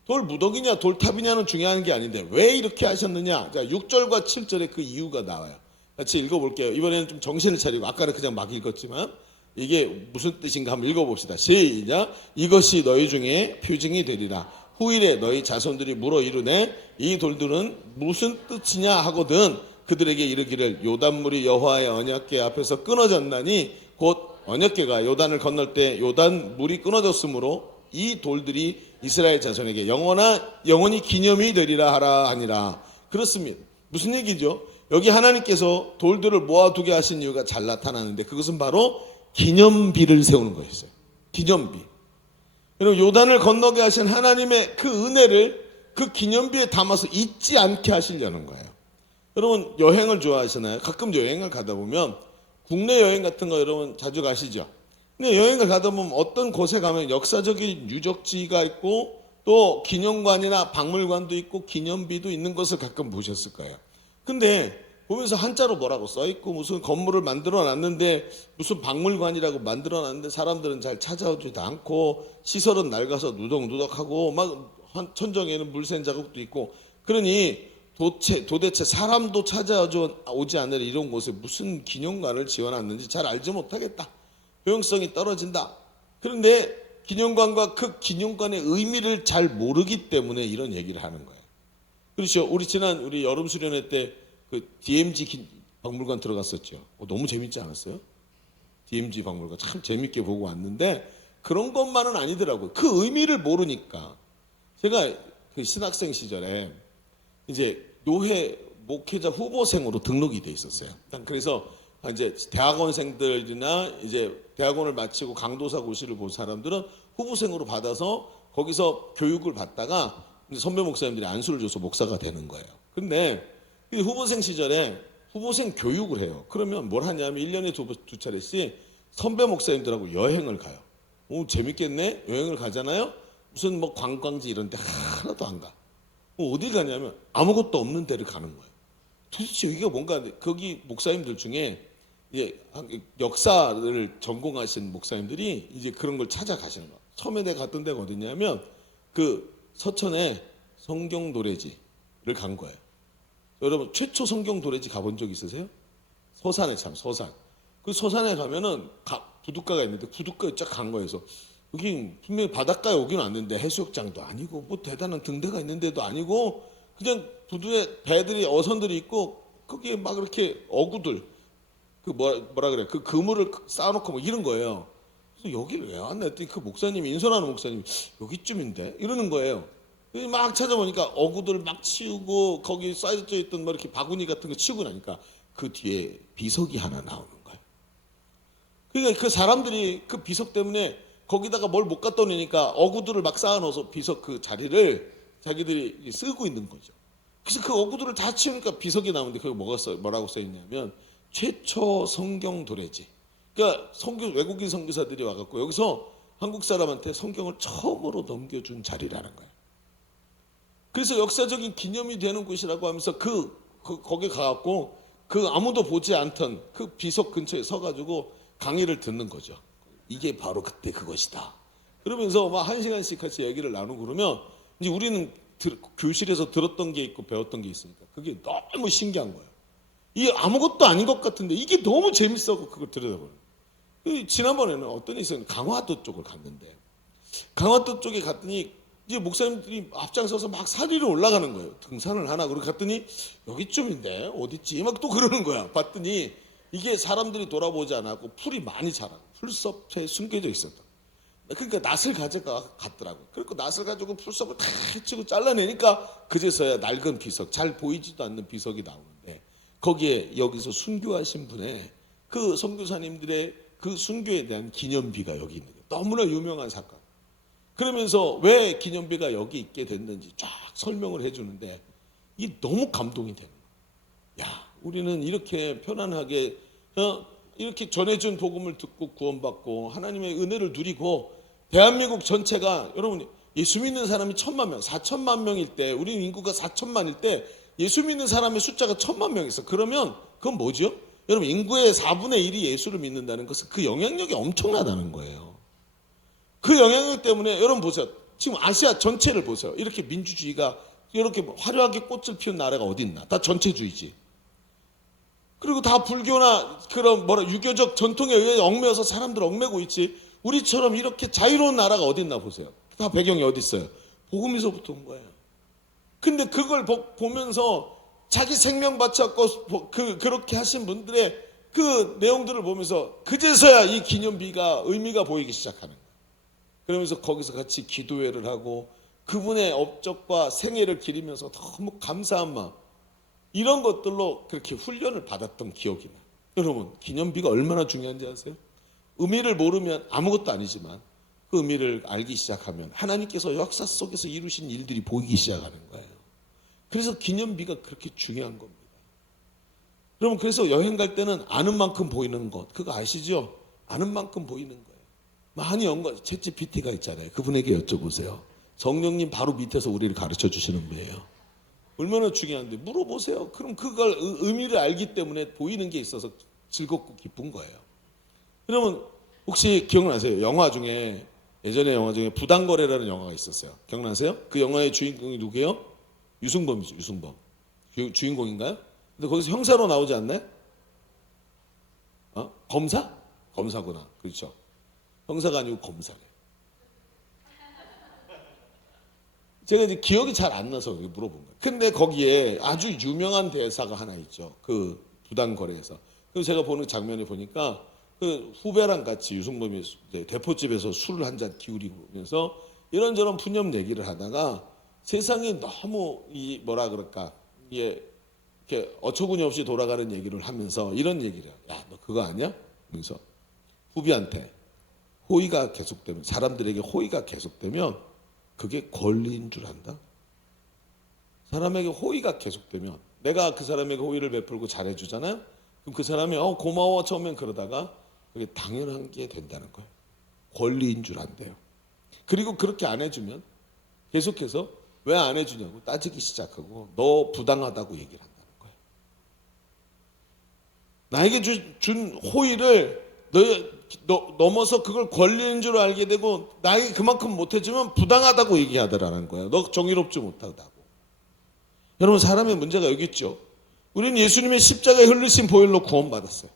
돌 무더기냐 돌탑이냐는 중요한 게 아닌데 왜 이렇게 하셨느냐. 자, 6절과 7절에 그 이유가 나와요. 같이 읽어볼게요. 이번에는 좀 정신을 차리고, 아까는 그냥 막 읽었지만 이게 무슨 뜻인가 한번 읽어봅시다. 시작. 이것이 너희 중에 표징이 되리라. 후일에 너희 자손들이 물어 이르네 이 돌들은 무슨 뜻이냐 하거든 그들에게 이르기를 요단물이 여호와의 언약궤 앞에서 끊어졌나니 곧 언약궤가 요단을 건널 때 요단 물이 끊어졌으므로 이 돌들이 이스라엘 자손에게 영원히 기념이 되리라 하라 하니라. 그렇습니다. 무슨 얘기죠? 여기 하나님께서 돌들을 모아두게 하신 이유가 잘 나타나는데 그것은 바로 기념비를 세우는 거였어요. 기념비. 여러분 요단을 건너게 하신 하나님의 그 은혜를 그 기념비에 담아서 잊지 않게 하시려는 거예요. 여러분 여행을 좋아하시나요? 가끔 여행을 가다 보면 국내 여행 같은 거 여러분 자주 가시죠? 근데 여행을 가다 보면 어떤 곳에 가면 역사적인 유적지가 있고 또 기념관이나 박물관도 있고 기념비도 있는 것을 가끔 보셨을 거예요. 근데 보면서 한자로 뭐라고 써있고 무슨 건물을 만들어 놨는데 무슨 박물관이라고 만들어 놨는데 사람들은 잘 찾아오지도 않고 시설은 낡아서 누덕누덕하고 막 천정에는 물샌 자국도 있고 그러니 도대체 사람도 찾아오지 않을 이런 곳에 무슨 기념관을 지어놨는지 잘 알지 못하겠다. 효용성이 떨어진다. 그런데 기념관과 그 기념관의 의미를 잘 모르기 때문에 이런 얘기를 하는 거예요. 그렇죠. 우리 여름 수련회 때 그 DMZ 박물관 들어갔었죠. 너무 재밌지 않았어요? DMZ 박물관 참 재밌게 보고 왔는데 그런 것만은 아니더라고요. 그 의미를 모르니까. 제가 그 신학생 시절에 이제 노회 목회자 후보생으로 등록이 돼 있었어요. 그래서 이제 대학원생들이나 이제 대학원을 마치고 강도사 고시를 본 사람들은 후보생으로 받아서 거기서 교육을 받다가 선배 목사님들이 안수를 줘서 목사가 되는 거예요. 근데 후보생 시절에 후보생 교육을 해요. 그러면 뭘 하냐면 1년에 두 차례씩 선배 목사님들하고 여행을 가요. 오, 재밌겠네? 여행을 가잖아요? 무슨 뭐 관광지 이런 데 하나도 안 가. 어디 가냐면 아무것도 없는 데를 가는 거예요. 도대체 여기가 뭔가, 거기 목사님들 중에 이제 역사를 전공하신 목사님들이 이제 그런 걸 찾아가시는 거예요. 처음에 내가 갔던 데가 어디냐면 그 서천에 성경 도래지를 간 거예요. 여러분 최초 성경 도래지 가본 적 있으세요? 서산에 서산. 그 서산에 가면은 부둣가가 있는데 부둣가에 쫙 간 거예요. 그래서 여기 분명히 바닷가에 오긴 왔는데 해수욕장도 아니고 뭐 대단한 등대가 있는데도 아니고 그냥 부두에 배들이 어선들이 있고 거기에 막 이렇게 어구들 그 뭐라 그래 그 그물을 쌓아놓고 뭐 이런 거예요. 그래서 여기를 왜 왔나 했더니 그 목사님이 인선하는 목사님이 여기쯤인데 이러는 거예요. 막 찾아보니까 어구들 막 치우고 거기 쌓여져 있던 뭐 이렇게 바구니 같은 거 치우고 나니까 그 뒤에 비석이 하나 나오는 거예요. 그러니까 그 사람들이 그 비석 때문에 거기다가 뭘 못 갖다 놓으니까 어구들을 막 쌓아놓아서 비석 그 자리를 자기들이 쓰고 있는 거죠. 그래서 그 어구들을 다 치우니까 비석이 나오는데 그게 뭐라고 써있냐면 최초 성경 도래지. 그러니까 외국인 선교사들이 와갖고 여기서 한국 사람한테 성경을 처음으로 넘겨준 자리라는 거예요. 그래서 역사적인 기념이 되는 곳이라고 하면서 거기 가갖고 그 아무도 보지 않던 그 비석 근처에 서가지고 강의를 듣는 거죠. 이게 바로 그때 그것이다. 그러면서 막 1시간씩 같이 얘기를 나누고 그러면 이제 우리는 교실에서 들었던 게 있고 배웠던 게 있으니까 그게 너무 신기한 거예요. 이게 아무것도 아닌 것 같은데 이게 너무 재밌어서 그걸 들여다보는. 지난번에는 어떤 있었는데 강화도 쪽을 갔는데 강화도 쪽에 갔더니 이제 목사님들이 앞장서서 막 산 위로 올라가는 거예요. 등산을 하나. 그러고 갔더니 여기쯤인데 어딨지? 막 또 그러는 거야. 봤더니 이게 사람들이 돌아보지 않았고 풀이 많이 자라고 풀섭에 숨겨져 있었다. 그러니까 낫을 갔더라고요. 그리고 낫을 가지고 풀섭을 다 해치고 잘라내니까 그제서야 낡은 비석, 잘 보이지도 않는 비석이 나오는데 거기에 여기서 순교하신 분의 그 선교사님들의 그 순교에 대한 기념비가 여기 있는 거예요. 너무나 유명한 사건. 그러면서 왜 기념비가 여기 있게 됐는지 쫙 설명을 해주는데 이게 너무 감동이 되는 거예요. 야, 우리는 이렇게 편안하게 이렇게 전해준 복음을 듣고 구원받고 하나님의 은혜를 누리고 대한민국 전체가 여러분 예수 믿는 사람이 1,000만 명, 4천만 명일 때 우리 인구가 4천만일 때 예수 믿는 사람의 숫자가 1,000만 명 있어. 그러면 그건 뭐죠? 여러분 인구의 4분의 1이 예수를 믿는다는 것은 그 영향력이 엄청나다는 거예요. 그 영향력 때문에 여러분 보세요. 지금 아시아 전체를 보세요. 이렇게 민주주의가 이렇게 화려하게 꽃을 피운 나라가 어디 있나? 다 전체주의지. 그리고 다 불교나 그런 유교적 전통에 의해 얽매여서 사람들 얽매고 있지. 우리처럼 이렇게 자유로운 나라가 어디 있나 보세요. 다 배경이 어디 있어요? 복음에서부터 온 거예요. 근데 그걸 보면서 자기 생명 바쳤고 그렇게 하신 분들의 그 내용들을 보면서 그제서야 이 기념비가 의미가 보이기 시작하는 거예요. 그러면서 거기서 같이 기도회를 하고 그분의 업적과 생애를 기리면서 너무 감사한 마음. 이런 것들로 그렇게 훈련을 받았던 기억이 나요. 여러분, 기념비가 얼마나 중요한지 아세요? 의미를 모르면 아무것도 아니지만 그 의미를 알기 시작하면 하나님께서 역사 속에서 이루신 일들이 보이기 시작하는 거예요. 그래서 기념비가 그렇게 중요한 겁니다. 여러분, 그래서 여행 갈 때는 아는 만큼 보이는 것, 그거 아시죠? 아는 만큼 보이는 거예요. 많이 연관, 챗GPT가 있잖아요. 그분에게 여쭤보세요. 성령님 바로 밑에서 우리를 가르쳐 주시는 분이에요. 얼마나 중요한데 물어보세요. 그럼 그걸 의미를 알기 때문에 보이는 게 있어서 즐겁고 기쁜 거예요. 여러분, 혹시 기억나세요? 영화 중에, 예전에 영화 중에 부당거래라는 영화가 있었어요. 기억나세요? 그 영화의 주인공이 누구예요? 유승범이죠. 유승범. 주인공인가요? 근데 거기서 형사로 나오지 않나요? 검사? 검사구나. 그렇죠. 형사가 아니고 검사래. 제가 이제 기억이 잘 안 나서 물어본 거예요. 근데 거기에 아주 유명한 대사가 하나 있죠. 그 부당거래에서. 그래서 제가 보는 장면을 보니까 그 후배랑 같이 유승범이 대포집에서 술을 한 잔 기울이면서 이런저런 푸념 얘기를 하다가 세상이 너무 뭐라 그럴까, 이렇게 어처구니 없이 돌아가는 얘기를 하면서 이런 얘기를 해요. 야, 너 그거 아니야? 그래서 후배한테 호의가 계속되면, 사람들에게 호의가 계속되면 그게 권리인 줄 안다? 사람에게 호의가 계속되면, 내가 그 사람에게 호의를 베풀고 잘해주잖아요? 그럼 그 사람이 고마워 처음엔 그러다가 그게 당연한 게 된다는 거예요. 권리인 줄 안대요. 그리고 그렇게 안 해주면 계속해서 왜 안 해주냐고 따지기 시작하고 너 부당하다고 얘기를 한다는 거예요. 나에게 준 호의를 넘어서 그걸 권리인 줄 알게 되고 나에게 그만큼 못해주면 부당하다고 얘기하더라는 거예요. 너 정의롭지 못하다고. 여러분, 사람의 문제가 여기 있죠. 우리는 예수님의 십자가에 흘리신 보혈로 구원받았어요.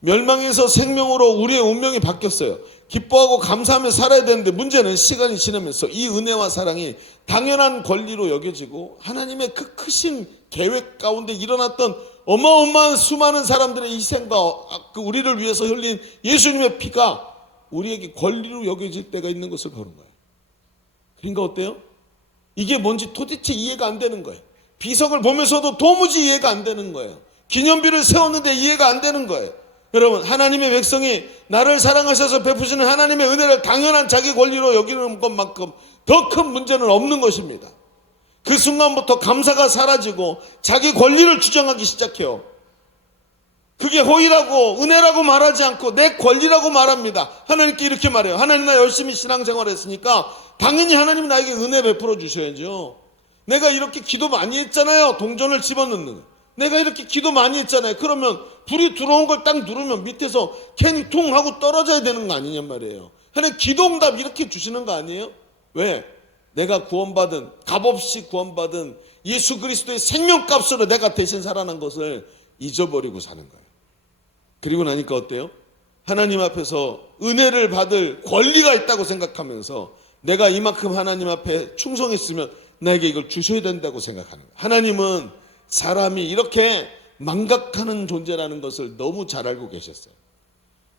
멸망에서 생명으로 우리의 운명이 바뀌었어요. 기뻐하고 감사하며 살아야 되는데 문제는 시간이 지나면서 이 은혜와 사랑이 당연한 권리로 여겨지고 하나님의 그 크신 계획 가운데 일어났던 어마어마한 수많은 사람들의 희생과 그 우리를 위해서 흘린 예수님의 피가 우리에게 권리로 여겨질 때가 있는 것을 보는 거예요. 그러니까 어때요? 이게 뭔지 도대체 이해가 안 되는 거예요. 비석을 보면서도 도무지 이해가 안 되는 거예요. 기념비를 세웠는데 이해가 안 되는 거예요. 여러분, 하나님의 백성이 나를 사랑하셔서 베푸시는 하나님의 은혜를 당연한 자기 권리로 여기는 것만큼 더 큰 문제는 없는 것입니다. 그 순간부터 감사가 사라지고 자기 권리를 주장하기 시작해요. 그게 호의라고 은혜라고 말하지 않고 내 권리라고 말합니다. 하나님께 이렇게 말해요. 하나님, 나 열심히 신앙생활 했으니까 당연히 하나님이 나에게 은혜 베풀어 주셔야죠. 내가 이렇게 기도 많이 했잖아요. 동전을 집어넣는 거예요. 내가 이렇게 기도 많이 했잖아요. 그러면 불이 들어온 걸 딱 누르면 밑에서 캔이 퉁 하고 떨어져야 되는 거 아니냔 말이에요. 하나님 기도응답 이렇게 주시는 거 아니에요? 왜? 내가 구원받은, 값없이 구원받은 예수 그리스도의 생명값으로 내가 대신 살아난 것을 잊어버리고 사는 거예요. 그리고 나니까 어때요? 하나님 앞에서 은혜를 받을 권리가 있다고 생각하면서 내가 이만큼 하나님 앞에 충성했으면 나에게 이걸 주셔야 된다고 생각하는 거예요. 하나님은 사람이 이렇게 망각하는 존재라는 것을 너무 잘 알고 계셨어요.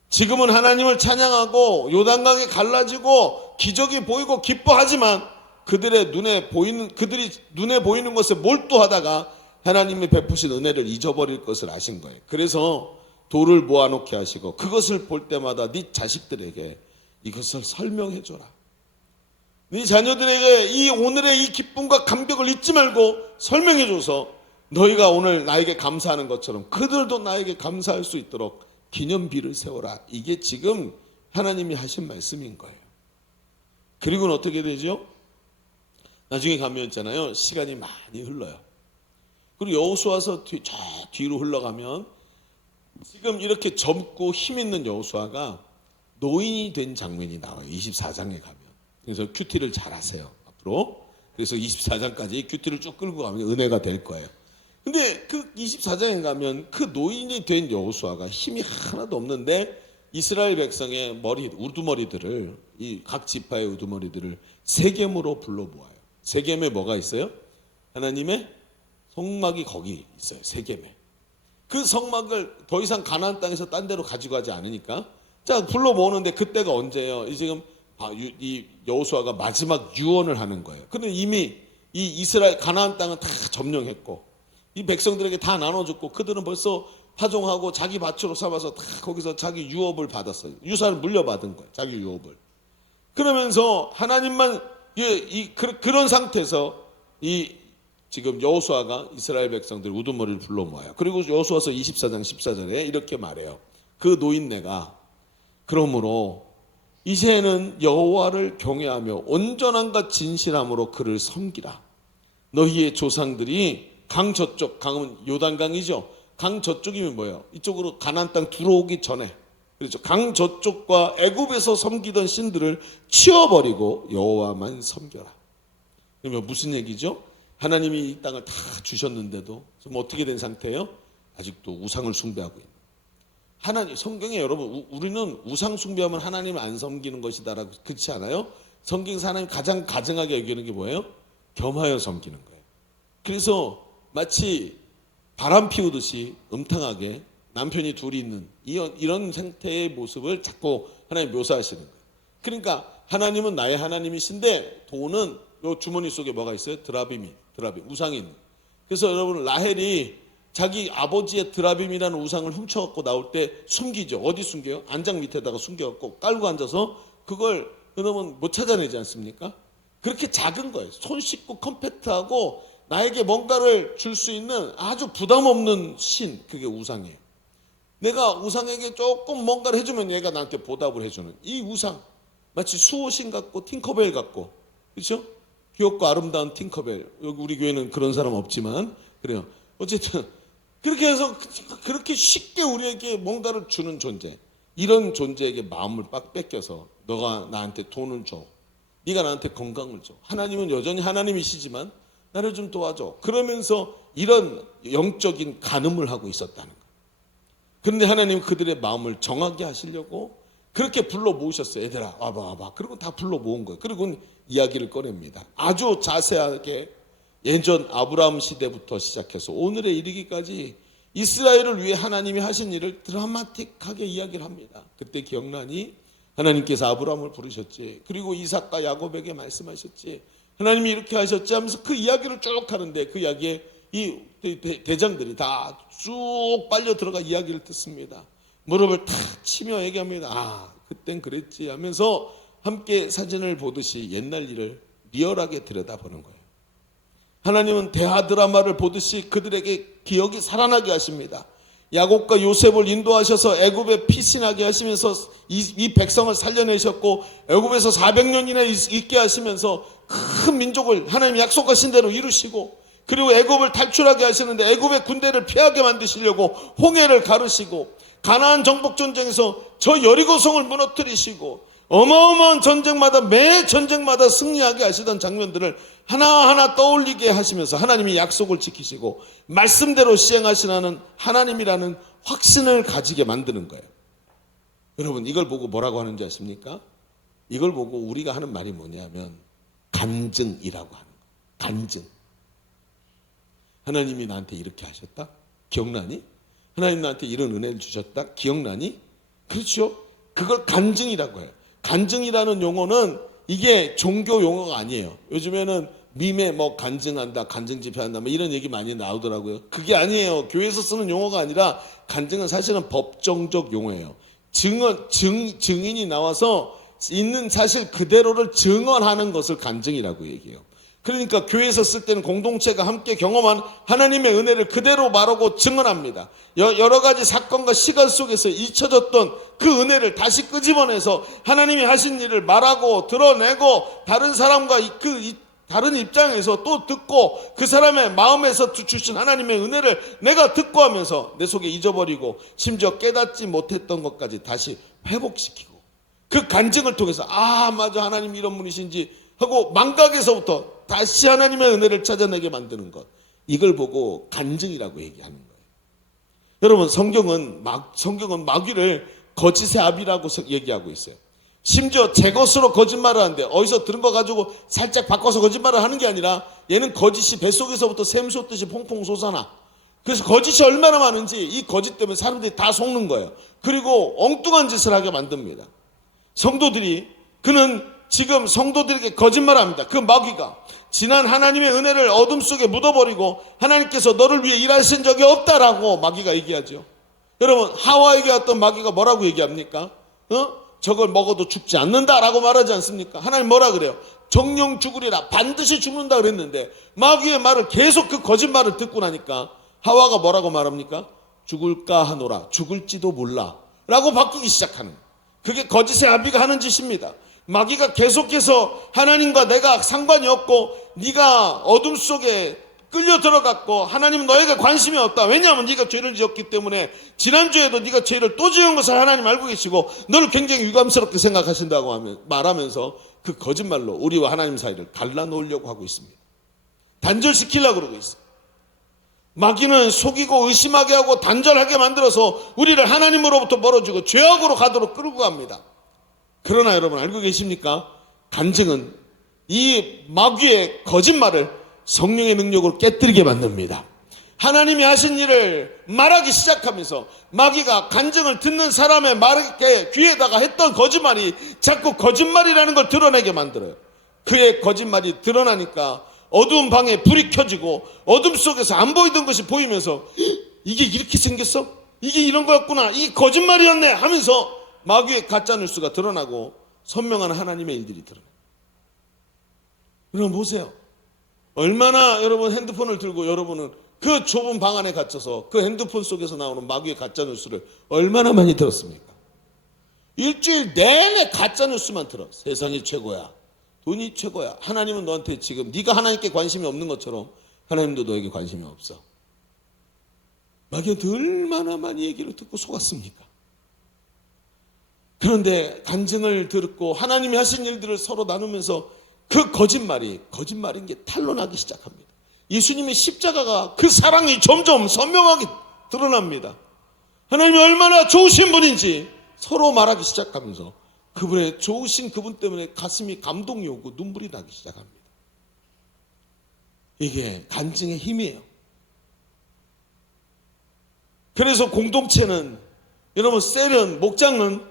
지금은 하나님을 찬양하고 요단강에 갈라지고 기적이 보이고 기뻐하지만 그들이 눈에 보이는 것에 몰두하다가 하나님의 베푸신 은혜를 잊어버릴 것을 아신 거예요. 그래서 돌을 모아놓게 하시고 그것을 볼 때마다 네 자식들에게 이것을 설명해 줘라. 네 자녀들에게 이 오늘의 이 기쁨과 감격을 잊지 말고 설명해 줘서 너희가 오늘 나에게 감사하는 것처럼 그들도 나에게 감사할 수 있도록 기념비를 세워라. 이게 지금 하나님이 하신 말씀인 거예요. 그리고는 어떻게 되죠? 나중에 가면 있잖아요. 시간이 많이 흘러요. 그리고 여호수아서 저 뒤로 흘러가면 지금 이렇게 젊고 힘 있는 여호수아가 노인이 된 장면이 나와요. 24장에 가면. 그래서 큐티를 잘 하세요. 앞으로. 그래서 24장까지 큐티를 쭉 끌고 가면 은혜가 될 거예요. 근데 그 24장에 가면 그 노인이 된 여호수아가 힘이 하나도 없는데 이스라엘 백성의 우두머리들을, 이 각 지파의 우두머리들을 세겜으로 불러 모아요. 세겜에 뭐가 있어요? 하나님의 성막이 거기 있어요. 세겜에. 그 성막을 더 이상 가나안 땅에서 딴 데로 가지고 가지 않으니까 자 불러 모으는데 그때가 언제예요? 지금 이 여호수아가 마지막 유언을 하는 거예요. 근데 이미 이 이스라엘 가나안 땅은 다 점령했고 이 백성들에게 다 나눠줬고 그들은 벌써 파종하고 자기 밭으로 삼아서 다 거기서 자기 유업을 받았어요. 유산을 물려받은 거예요. 자기 유업을. 그러면서 하나님만 그런 상태에서 이 지금 여호수아가 이스라엘 백성들 우두머리를 불러 모아요. 그리고 여호수아서 24장 14절에 이렇게 말해요. 그 노인네가 그러므로 이제는 여호와를 경외하며 온전함과 진실함으로 그를 섬기라. 너희의 조상들이 강 저쪽, 강은 요단강이죠. 강 저쪽이면 뭐예요? 이쪽으로 가나안 땅 들어오기 전에, 그렇죠. 강 저쪽과 애굽에서 섬기던 신들을 치워버리고 여호와만 섬겨라. 그러면 무슨 얘기죠? 하나님이 이 땅을 다 주셨는데도 지금 어떻게 된 상태예요? 아직도 우상을 숭배하고 있는. 하나님, 성경에 여러분, 우리는 우상 숭배하면 하나님을 안 섬기는 것이다라고, 그렇지 않아요? 성경에서 하나님 가장 가증하게 여기는 게 뭐예요? 겸하여 섬기는 거예요. 그래서 마치 바람 피우듯이 음탕하게 남편이 둘이 있는 이런 상태의 모습을 자꾸 하나님 묘사하시는 거예요. 그러니까 하나님은 나의 하나님이신데 돈은 요 주머니 속에 뭐가 있어요? 드라빔, 우상이 있는. 그래서 여러분, 라헬이 자기 아버지의 드라빔이라는 우상을 훔쳐갖고 나올 때 숨기죠. 어디 숨겨요? 안장 밑에다가 숨겨갖고 깔고 앉아서 그걸 여러분 못 찾아내지 않습니까? 그렇게 작은 거예요. 손 씻고 컴팩트하고 나에게 뭔가를 줄 수 있는 아주 부담 없는 신, 그게 우상이에요. 내가 우상에게 조금 뭔가를 해주면 얘가 나한테 보답을 해주는 이 우상, 마치 수호신 같고 팅커벨 같고, 그렇죠? 귀엽고 아름다운 팅커벨. 여기 우리 교회는 그런 사람 없지만 그래요. 어쨌든 그렇게 해서 그렇게 쉽게 우리에게 뭔가를 주는 존재, 이런 존재에게 마음을 빡 뺏겨서 너가 나한테 돈을 줘, 네가 나한테 건강을 줘, 하나님은 여전히 하나님이시지만 나를 좀 도와줘, 그러면서 이런 영적인 간음을 하고 있었다는 거예요. 그런데 하나님은 그들의 마음을 정하게 하시려고 그렇게 불러 모으셨어요. 얘들아 와봐. 그리고 다 불러 모은 거예요. 그리고 이야기를 꺼냅니다. 아주 자세하게 예전 아브라함 시대부터 시작해서 오늘에 이르기까지 이스라엘을 위해 하나님이 하신 일을 드라마틱하게 이야기를 합니다. 그때 기억나니? 하나님께서 아브라함을 부르셨지, 그리고 이삭과 야곱에게 말씀하셨지, 하나님이 이렇게 하셨지 하면서 그 이야기를 쭉 하는데, 그 이야기에 이 대장들이 다 쭉 빨려 들어가 이야기를 듣습니다. 무릎을 탁 치며 얘기합니다. 아, 그땐 그랬지 하면서 함께 사진을 보듯이 옛날 일을 리얼하게 들여다보는 거예요. 하나님은 대하 드라마를 보듯이 그들에게 기억이 살아나게 하십니다. 야곱과 요셉을 인도하셔서 애굽에 피신하게 하시면서 이 백성을 살려내셨고, 애굽에서 400년이나 있게 하시면서 큰 민족을 하나님 약속하신 대로 이루시고, 그리고 애굽을 탈출하게 하시는데 애굽의 군대를 피하게 만드시려고 홍해를 가르시고, 가나안 정복 전쟁에서 저 여리고성을 무너뜨리시고, 어마어마한 전쟁마다 매 전쟁마다 승리하게 하시던 장면들을 하나하나 떠올리게 하시면서 하나님이 약속을 지키시고 말씀대로 시행하시라는 하나님이라는 확신을 가지게 만드는 거예요. 여러분, 이걸 보고 뭐라고 하는지 아십니까? 이걸 보고 우리가 하는 말이 뭐냐면 간증이라고 하는 거예요. 간증. 하나님이 나한테 이렇게 하셨다? 기억나니? 하나님 나한테 이런 은혜를 주셨다? 기억나니? 그렇죠? 그걸 간증이라고 해요. 간증이라는 용어는 이게 종교 용어가 아니에요. 요즘에는 밈에 뭐 간증한다, 간증 집회한다, 뭐 이런 얘기 많이 나오더라고요. 그게 아니에요. 교회에서 쓰는 용어가 아니라 간증은 사실은 법정적 용어예요. 증인이 나와서 있는 사실 그대로를 증언하는 것을 간증이라고 얘기해요. 그러니까 교회에서 쓸 때는 공동체가 함께 경험한 하나님의 은혜를 그대로 말하고 증언합니다. 여러 가지 사건과 시간 속에서 잊혀졌던 그 은혜를 다시 끄집어내서 하나님이 하신 일을 말하고 드러내고, 다른 사람과 다른 입장에서 또 듣고, 그 사람의 마음에서 주신 하나님의 은혜를 내가 듣고 하면서 내 속에 잊어버리고 심지어 깨닫지 못했던 것까지 다시 회복시키고, 그 간증을 통해서 아 맞아, 하나님 이런 분이신지 하고 망각에서부터 다시 하나님의 은혜를 찾아내게 만드는 것, 이걸 보고 간증이라고 얘기하는 거예요. 여러분, 성경은 마귀를 거짓의 아비라고 얘기하고 있어요. 심지어 제 것으로 거짓말을 하는데, 어디서 들은 거 가지고 살짝 바꿔서 거짓말을 하는 게 아니라 얘는 거짓이 뱃속에서부터 샘 솟듯이 퐁퐁 솟아나. 그래서 거짓이 얼마나 많은지 이 거짓 때문에 사람들이 다 속는 거예요. 그리고 엉뚱한 짓을 하게 만듭니다. 성도들이, 그는 지금 성도들에게 거짓말합니다. 그 마귀가 지난 하나님의 은혜를 어둠 속에 묻어버리고 하나님께서 너를 위해 일하신 적이 없다라고 마귀가 얘기하죠. 여러분, 하와에게 왔던 마귀가 뭐라고 얘기합니까? 저걸 먹어도 죽지 않는다라고 말하지 않습니까? 하나님 뭐라 그래요? 정령 죽으리라, 반드시 죽는다 그랬는데 마귀의 말을 계속 그 거짓말을 듣고 나니까 하와가 뭐라고 말합니까? 죽을까 하노라, 죽을지도 몰라 라고 바꾸기 시작하는, 그게 거짓의 아비가 하는 짓입니다. 마귀가 계속해서 하나님과 내가 상관이 없고 네가 어둠 속에 끌려 들어갔고 하나님은 너에게 관심이 없다. 왜냐하면 네가 죄를 지었기 때문에 지난주에도 네가 죄를 또 지은 것을 하나님 알고 계시고 너를 굉장히 유감스럽게 생각하신다고 말하면서 그 거짓말로 우리와 하나님 사이를 갈라놓으려고 하고 있습니다. 단절시키려고 그러고 있어요. 마귀는 속이고 의심하게 하고 단절하게 만들어서 우리를 하나님으로부터 멀어지고 죄악으로 가도록 끌고 갑니다. 그러나 여러분 알고 계십니까? 간증은 이 마귀의 거짓말을 성령의 능력으로 깨뜨리게 만듭니다. 하나님이 하신 일을 말하기 시작하면서 마귀가 간증을 듣는 사람의 말에 귀에다가 했던 거짓말이 자꾸 거짓말이라는 걸 드러내게 만들어요. 그의 거짓말이 드러나니까 어두운 방에 불이 켜지고 어둠 속에서 안 보이던 것이 보이면서 이게 이렇게 생겼어? 이게 이런 거였구나. 이 거짓말이었네 하면서 마귀의 가짜뉴스가 드러나고 선명한 하나님의 일들이 드러나요. 여러분 보세요. 얼마나 여러분 핸드폰을 들고 여러분은 그 좁은 방 안에 갇혀서 그 핸드폰 속에서 나오는 마귀의 가짜뉴스를 얼마나 많이 들었습니까? 일주일 내내 가짜뉴스만 들어. 세상이 최고야, 돈이 최고야, 하나님은 너한테 지금 네가 하나님께 관심이 없는 것처럼 하나님도 너에게 관심이 없어. 마귀한테 얼마나 많이 얘기를 듣고 속았습니까? 그런데 간증을 듣고 하나님이 하신 일들을 서로 나누면서 그 거짓말인 게 탄로나기 시작합니다. 예수님의 십자가가 그 사랑이 점점 선명하게 드러납니다. 하나님이 얼마나 좋으신 분인지 서로 말하기 시작하면서 그분의 좋으신 그분 때문에 가슴이 감동이 오고 눈물이 나기 시작합니다. 이게 간증의 힘이에요. 그래서 공동체는 여러분 세련, 목장은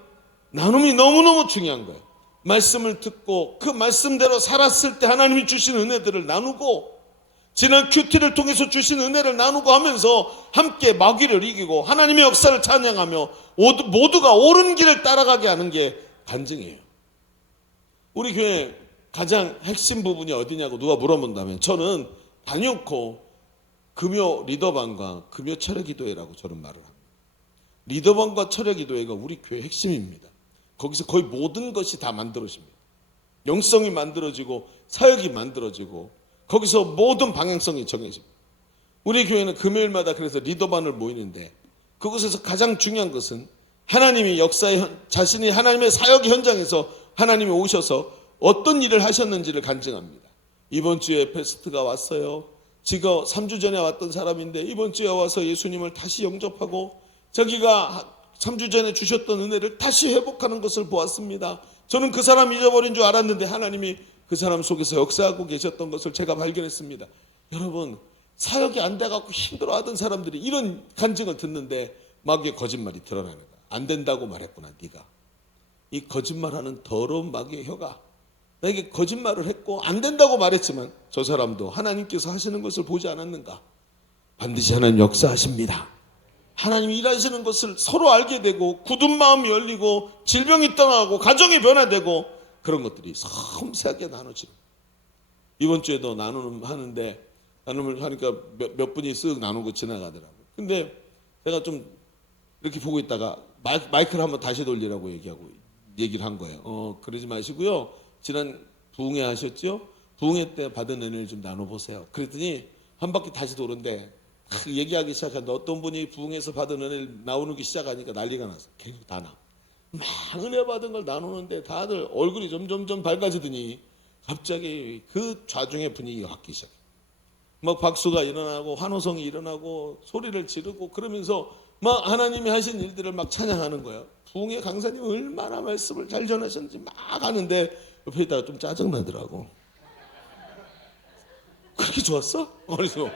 나눔이 너무너무 중요한 거예요. 말씀을 듣고 그 말씀대로 살았을 때 하나님이 주신 은혜들을 나누고 지난 큐티를 통해서 주신 은혜를 나누고 하면서 함께 마귀를 이기고 하나님의 역사를 찬양하며 모두가 옳은 길을 따라가게 하는 게 간증이에요. 우리 교회 가장 핵심 부분이 어디냐고 누가 물어본다면 저는 단연코 금요 리더반과 금요 철야기도회라고 저는 말을 합니다. 리더반과 철야기도회가 우리 교회 핵심입니다. 거기서 거의 모든 것이 다 만들어집니다. 영성이 만들어지고 사역이 만들어지고 거기서 모든 방향성이 정해집니다. 우리 교회는 금요일마다 그래서 리더반을 모이는데 그곳에서 가장 중요한 것은 하나님이 역사의 자신이 하나님의 사역 현장에서 하나님이 오셔서 어떤 일을 하셨는지를 간증합니다. 이번 주에 페스트가 왔어요. 지금 3주 전에 왔던 사람인데 이번 주에 와서 예수님을 다시 영접하고 자기가 3주 전에 주셨던 은혜를 다시 회복하는 것을 보았습니다. 저는 그 사람 잊어버린 줄 알았는데 하나님이 그 사람 속에서 역사하고 계셨던 것을 제가 발견했습니다. 여러분 사역이 안 돼갖고 힘들어하던 사람들이 이런 간증을 듣는데 마귀의 거짓말이 드러나는 거야. 안 된다고 말했구나 네가. 이 거짓말하는 더러운 마귀의 혀가 나에게 거짓말을 했고 안 된다고 말했지만 저 사람도 하나님께서 하시는 것을 보지 않았는가. 반드시 하나님 역사하십니다. 하나님이 일하시는 것을 서로 알게 되고 굳은 마음이 열리고 질병이 떠나고 가정이 변화되고 그런 것들이 섬세하게 나눠지는. 이번 주에도 나눔을 하니까 몇 분이 쓱 나누고 지나가더라고요. 근데 제가 좀 이렇게 보고 있다가 마이크를 한번 다시 돌리라고 얘기를 한 거예요. 그러지 마시고요. 지난 부흥회 하셨죠? 부흥회 때 받은 은혜를 좀 나눠보세요. 그랬더니 한 바퀴 다시 도는데 얘기하기 시작하는데 어떤 분이 부흥에서 받은 은혜를 나누기 시작하니까 난리가 났어. 계속 다 나. 막 은혜 받은 걸 나누는데 다들 얼굴이 점점점 밝아지더니 갑자기 그 좌중의 분위기가 바뀌기 시작해. 막 박수가 일어나고 환호성이 일어나고 소리를 지르고 그러면서 막 하나님이 하신 일들을 막 찬양하는 거예요. 부흥의 강사님 얼마나 말씀을 잘 전하셨는지 막 하는데 옆에 있다가 좀 짜증나더라고. 그렇게 좋았어? 그래서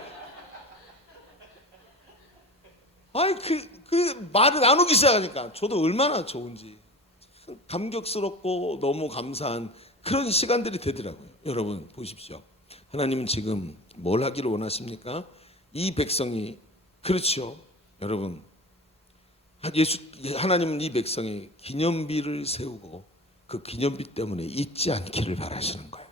아이 그 말을 나누기 시작하니까 저도 얼마나 좋은지 감격스럽고 너무 감사한 그런 시간들이 되더라고요. 여러분 보십시오. 하나님은 지금 뭘 하기를 원하십니까? 이 백성이, 그렇죠. 여러분, 하나님은 이 백성이 기념비를 세우고 그 기념비 때문에 잊지 않기를 바라시는 거예요.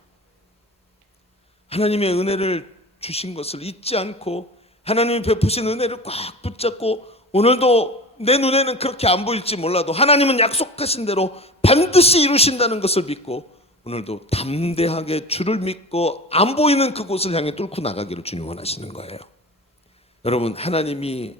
하나님의 은혜를 주신 것을 잊지 않고 하나님이 베푸신 은혜를 꽉 붙잡고, 오늘도 내 눈에는 그렇게 안 보일지 몰라도 하나님은 약속하신 대로 반드시 이루신다는 것을 믿고 오늘도 담대하게 주를 믿고 안 보이는 그곳을 향해 뚫고 나가기를 주님 원하시는 거예요. 여러분, 하나님의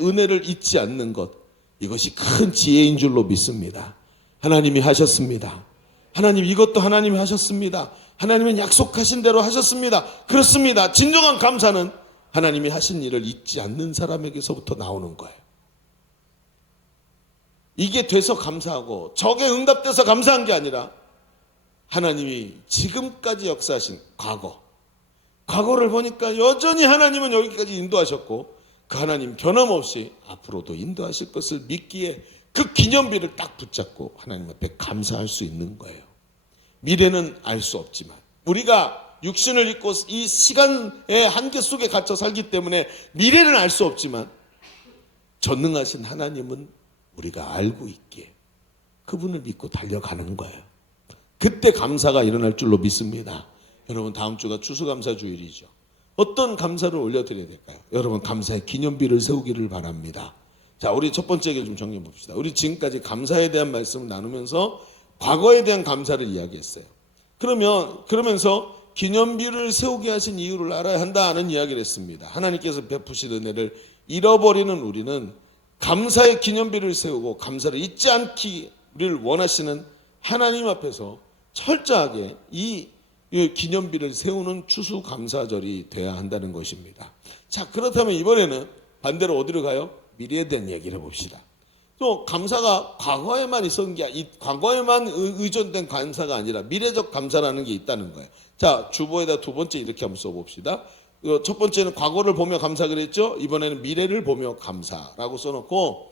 은혜를 잊지 않는 것, 이것이 큰 지혜인 줄로 믿습니다. 하나님이 하셨습니다. 하나님, 이것도 하나님이 하셨습니다. 하나님은 약속하신 대로 하셨습니다. 그렇습니다. 진정한 감사는 하나님이 하신 일을 잊지 않는 사람에게서부터 나오는 거예요. 이게 돼서 감사하고 저게 응답돼서 감사한 게 아니라 하나님이 지금까지 역사하신 과거를 보니까 여전히 하나님은 여기까지 인도하셨고 그 하나님 변함없이 앞으로도 인도하실 것을 믿기에 그 기념비를 딱 붙잡고 하나님 앞에 감사할 수 있는 거예요. 미래는 알 수 없지만 우리가 육신을 입고 이 시간의 한계 속에 갇혀 살기 때문에 미래는 알 수 없지만 전능하신 하나님은 우리가 알고 있기에 그분을 믿고 달려가는 거예요. 그때 감사가 일어날 줄로 믿습니다. 여러분, 다음 주가 추수감사 주일이죠. 어떤 감사를 올려드려야 될까요? 여러분, 감사의 기념비를 세우기를 바랍니다. 자, 우리 첫 번째 얘기를 좀 정리해 봅시다. 우리 지금까지 감사에 대한 말씀을 나누면서 과거에 대한 감사를 이야기했어요. 그러면서 기념비를 세우게 하신 이유를 알아야 한다는 이야기를 했습니다. 하나님께서 베푸신 은혜를 잃어버리는 우리는 감사의 기념비를 세우고 감사를 잊지 않기를 원하시는 하나님 앞에서 철저하게 이 기념비를 세우는 추수감사절이 돼야 한다는 것입니다. 자, 그렇다면 이번에는 반대로 어디로 가요? 미래에 대한 얘기를 해봅시다. 또 감사가 과거에만 있었던 게, 과거에만 의존된 감사가 아니라 미래적 감사라는 게 있다는 거예요. 자, 주보에다 두 번째 이렇게 한번 써봅시다. 첫 번째는 과거를 보며 감사 그랬죠? 이번에는 미래를 보며 감사라고 써놓고,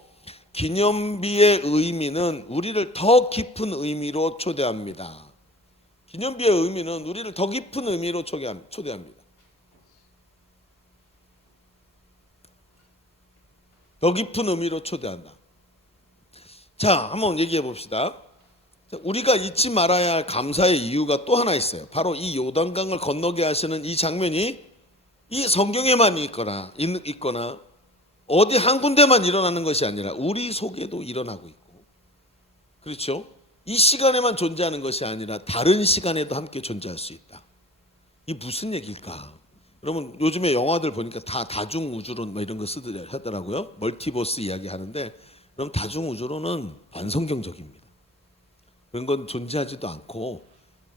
기념비의 의미는 우리를 더 깊은 의미로 초대합니다. 기념비의 의미는 우리를 더 깊은 의미로 초대합니다. 더 깊은 의미로 초대한다. 자, 한번 얘기해 봅시다. 우리가 잊지 말아야 할 감사의 이유가 또 하나 있어요. 바로 이 요단강을 건너게 하시는 이 장면이 이 성경에만 있거나 어디 한 군데만 일어나는 것이 아니라 우리 속에도 일어나고 있고, 그렇죠? 이 시간에만 존재하는 것이 아니라 다른 시간에도 함께 존재할 수 있다. 이게 무슨 얘기일까? 여러분, 요즘에 영화들 보니까 다 다중우주론 뭐 이런 거 하더라고요. 멀티버스 이야기 하는데, 그럼 다중우주론은 반성경적입니다. 그런 건 존재하지도 않고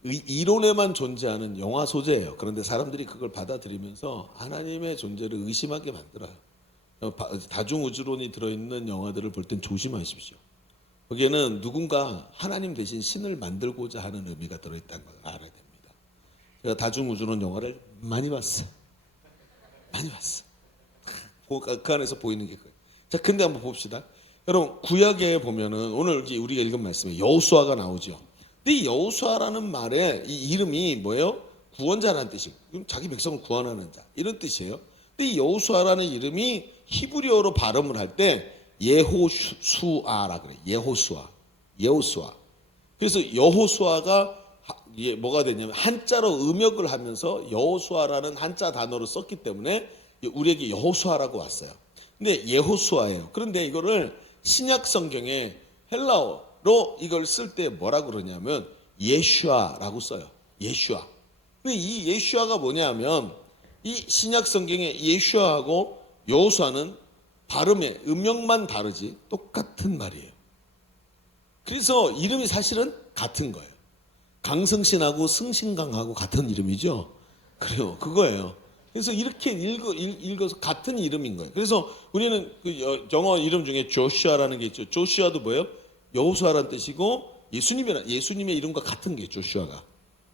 이론에만 존재하는 영화 소재예요. 그런데 사람들이 그걸 받아들이면서 하나님의 존재를 의심하게 만들어요. 다중우주론이 들어있는 영화들을 볼 땐 조심하십시오. 거기에는 누군가 하나님 대신 신을 만들고자 하는 의미가 들어있다는 걸 알아야 됩니다. 제가 다중우주론 영화를 많이 봤어요. 그 안에서 보이는 게 그거예요. 자, 근데 한번 봅시다. 여러분, 구약에 보면은 오늘 우리가 읽은 말씀에 여호수아가 나오죠. 근데 이 여호수아라는 말의 이 이름이 뭐예요? 구원자라는 뜻이고, 자기 백성을 구원하는 자, 이런 뜻이에요. 근데 이 여호수아라는 이름이 히브리어로 발음을 할 때 예호수아라 그래. 예호수아. 그래서 여호수아가 이게 뭐가 됐냐면 한자로 음역을 하면서 여호수아라는 한자 단어를 썼기 때문에 우리에게 여호수아라고 왔어요. 근데 예호수아예요. 그런데 이거를 신약 성경에 헬라어로 이걸 쓸 때 뭐라고 그러냐면 예슈아라고 써요. 예슈아. 근데 이 예슈아가 뭐냐면 이 신약 성경의 예슈아하고 여호수아는 발음의 음역만 다르지 똑같은 말이에요. 그래서 이름이 사실은 같은 거예요. 강성신하고 승신강하고 같은 이름이죠. 그래요. 그거예요. 그래서 이렇게 읽어서 같은 이름인 거예요. 그래서 우리는 그 영어 이름 중에 조슈아라는 게 있죠. 조슈아도 뭐예요? 여호수아라는 뜻이고 예수님의 이름과 같은 게 조슈아가.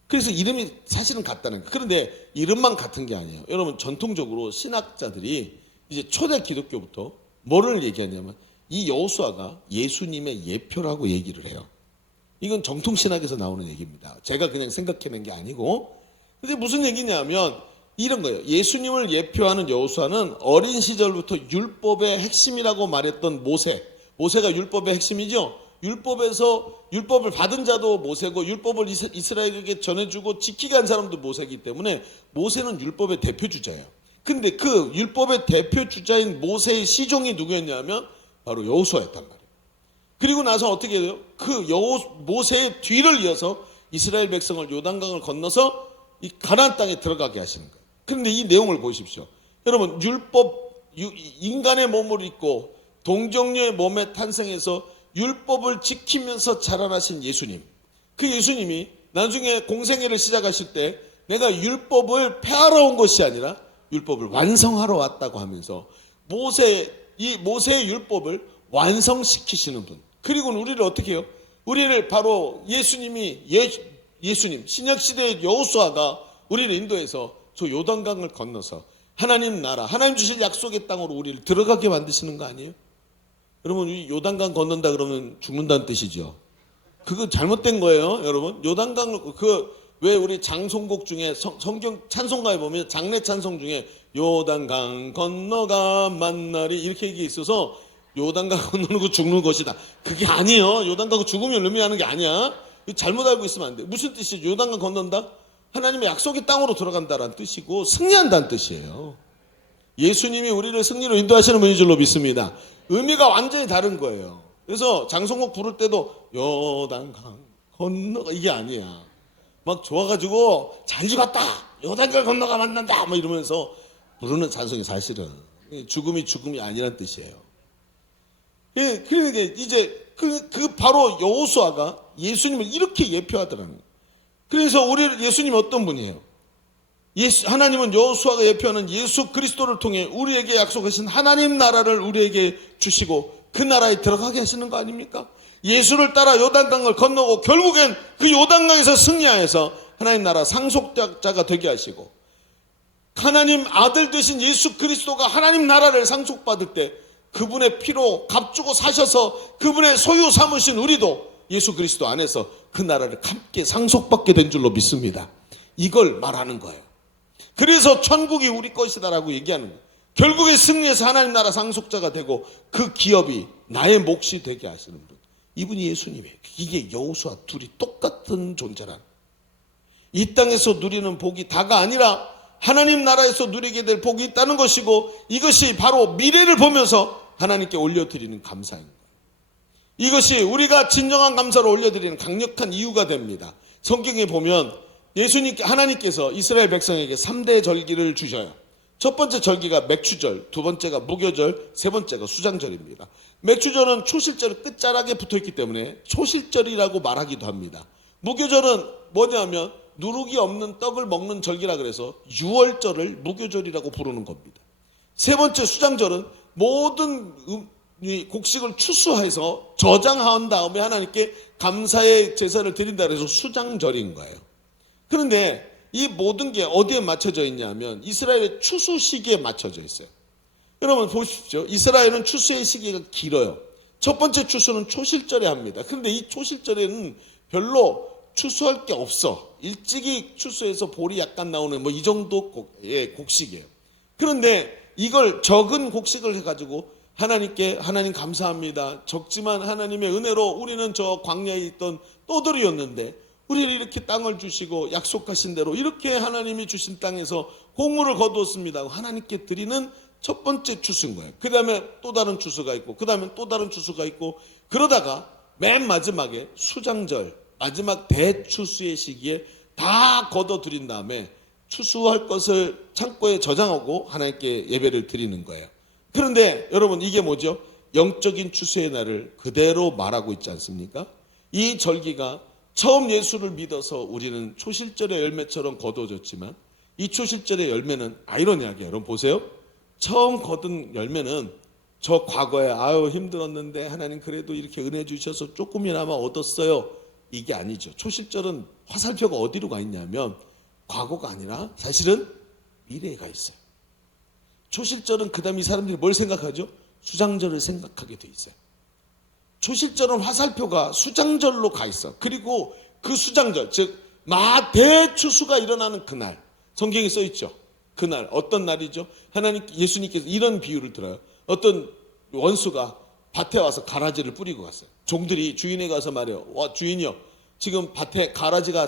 그래서 이름이 사실은 같다는 거예요. 그런데 이름만 같은 게 아니에요. 여러분, 전통적으로 신학자들이 이제 초대 기독교부터 뭐를 얘기하냐면 이 여호수아가 예수님의 예표라고 얘기를 해요. 이건 정통신학에서 나오는 얘기입니다. 제가 그냥 생각해낸 게 아니고. 근데 무슨 얘기냐면 이런 거예요. 예수님을 예표하는 여호수아는 어린 시절부터 율법의 핵심이라고 말했던 모세. 모세가 율법의 핵심이죠. 율법을 받은 자도 모세고 율법을 이스라엘에게 전해주고 지키게 한 사람도 모세이기 때문에 모세는 율법의 대표주자예요. 근데 그 율법의 대표주자인 모세의 시종이 누구였냐면 바로 여호수아였단 말이에요. 그리고 나서 어떻게 돼요? 그 모세의 뒤를 이어서 이스라엘 백성을 요단강을 건너서 이 가나안 땅에 들어가게 하시는 거예요. 그런데 이 내용을 보십시오. 여러분, 인간의 몸을 입고 동정녀의 몸에 탄생해서 율법을 지키면서 자라나신 예수님. 그 예수님이 나중에 공생애를 시작하실 때 내가 율법을 폐하러 온 것이 아니라 율법을 완성하러 왔다고 하면서 모세의 율법을 완성시키시는 분. 그리고는 우리를 어떻게 해요? 우리를 바로 예수님, 신약시대의 여호수아가 우리를 인도해서 저 요단강을 건너서 하나님 나라, 하나님 주실 약속의 땅으로 우리를 들어가게 만드시는 거 아니에요? 여러분, 이 요단강 건넌다 그러면 죽는다는 뜻이죠. 그거 잘못된 거예요, 여러분. 요단강을, 왜 우리 장송곡 중에 성경 찬송가에 보면 장례 찬송 중에 요단강 건너가 만나리 이렇게 얘기 있어서 요단강 건너는 거 죽는 것이다. 그게 아니에요. 요단강 죽으면 의미하는 게 아니야. 잘못 알고 있으면 안 돼. 무슨 뜻이죠? 요단강 건넌다? 하나님의 약속의 땅으로 들어간다라는 뜻이고 승리한다는 뜻이에요. 예수님이 우리를 승리로 인도하시는 분인 줄로 믿습니다. 의미가 완전히 다른 거예요. 그래서 장송곡 부를 때도 요단강 건너가 이게 아니야. 막 좋아가지고 잘 죽었다. 요단강 건너가 만난다. 뭐 이러면서 부르는 찬송이 사실은 죽음이 아니란 뜻이에요. 그러니까 이제 바로 여호수아가 예수님을 이렇게 예표하더라는 거예요. 그래서 예수님이 어떤 분이에요? 하나님은 여호수아가 예표하는 예수 그리스도를 통해 우리에게 약속하신 하나님 나라를 우리에게 주시고 그 나라에 들어가게 하시는 거 아닙니까? 예수를 따라 요단강을 건너고 결국엔 그 요단강에서 승리하여서 하나님 나라 상속자가 되게 하시고 하나님 아들 되신 예수 그리스도가 하나님 나라를 상속받을 때 그분의 피로 값주고 사셔서 그분의 소유 삼으신 우리도 예수 그리스도 안에서 그 나라를 함께 상속받게 된 줄로 믿습니다. 이걸 말하는 거예요. 그래서 천국이 우리 것이다라고 얘기하는 거예요. 결국에 승리해서 하나님 나라 상속자가 되고 그 기업이 나의 몫이 되게 하시는 분. 이분이 예수님이에요. 이게 여호수아 둘이 똑같은 존재란. 이 땅에서 누리는 복이 다가 아니라 하나님 나라에서 누리게 될 복이 있다는 것이고 이것이 바로 미래를 보면서 하나님께 올려드리는 감사인 거예요. 이것이 우리가 진정한 감사를 올려드리는 강력한 이유가 됩니다. 성경에 보면 하나님께서 이스라엘 백성에게 3대 절기를 주셔요. 첫 번째 절기가 맥추절, 두 번째가 무교절, 세 번째가 수장절입니다. 맥추절은 초실절이 끝자락에 붙어있기 때문에 초실절이라고 말하기도 합니다. 무교절은 뭐냐면 누룩이 없는 떡을 먹는 절기라 그래서 유월절을 무교절이라고 부르는 겁니다. 세 번째 수장절은 모든 곡식을 추수해서 저장한 다음에 하나님께 감사의 제사를 드린다 그래서 수장절인 거예요. 그런데 이 모든 게 어디에 맞춰져 있냐면 이스라엘의 추수 시기에 맞춰져 있어요. 여러분 보십시오. 이스라엘은 추수의 시기가 길어요. 첫 번째 추수는 초실절에 합니다. 그런데 이 초실절에는 별로 추수할 게 없어. 일찍이 추수해서 볼이 약간 나오는 이 정도 곡식이에요. 그런데 이걸 적은 곡식을 해가지고 하나님께 하나님 감사합니다. 적지만 하나님의 은혜로 우리는 저 광야에 있던 떠돌이였는데 우리를 이렇게 땅을 주시고 약속하신 대로 이렇게 하나님이 주신 땅에서 곡물을 거두었습니다. 하나님께 드리는 첫 번째 추수인 거예요. 그 다음에 또 다른 추수가 있고 그 다음에 또 다른 추수가 있고 그러다가 맨 마지막에 수장절 마지막 대추수의 시기에 다 거둬들인 다음에 추수할 것을 창고에 저장하고 하나님께 예배를 드리는 거예요. 그런데 여러분 이게 뭐죠? 영적인 추수의 날을 그대로 말하고 있지 않습니까? 이 절기가 처음 예수를 믿어서 우리는 초실절의 열매처럼 거둬졌지만 이 초실절의 열매는 아이러니하게 여러분 보세요. 처음 거둔 열매는 저 과거에 힘들었는데 하나님 그래도 이렇게 은혜 주셔서 조금이나마 얻었어요. 이게 아니죠. 초실절은 화살표가 어디로 가 있냐면 과거가 아니라 사실은 미래에 가 있어요. 초실절은 그 다음에 이 사람들이 뭘 생각하죠? 수장절을 생각하게 돼 있어요. 초실절은 화살표가 수장절로 가 있어. 그리고 그 수장절, 즉 대추수가 일어나는 그날, 성경에 써 있죠. 그날 어떤 날이죠? 예수님께서 이런 비유를 들어요. 어떤 원수가 밭에 와서 가라지를 뿌리고 갔어요. 종들이 주인에 가서 말해요. 와, 주인이요, 지금 밭에 가라지가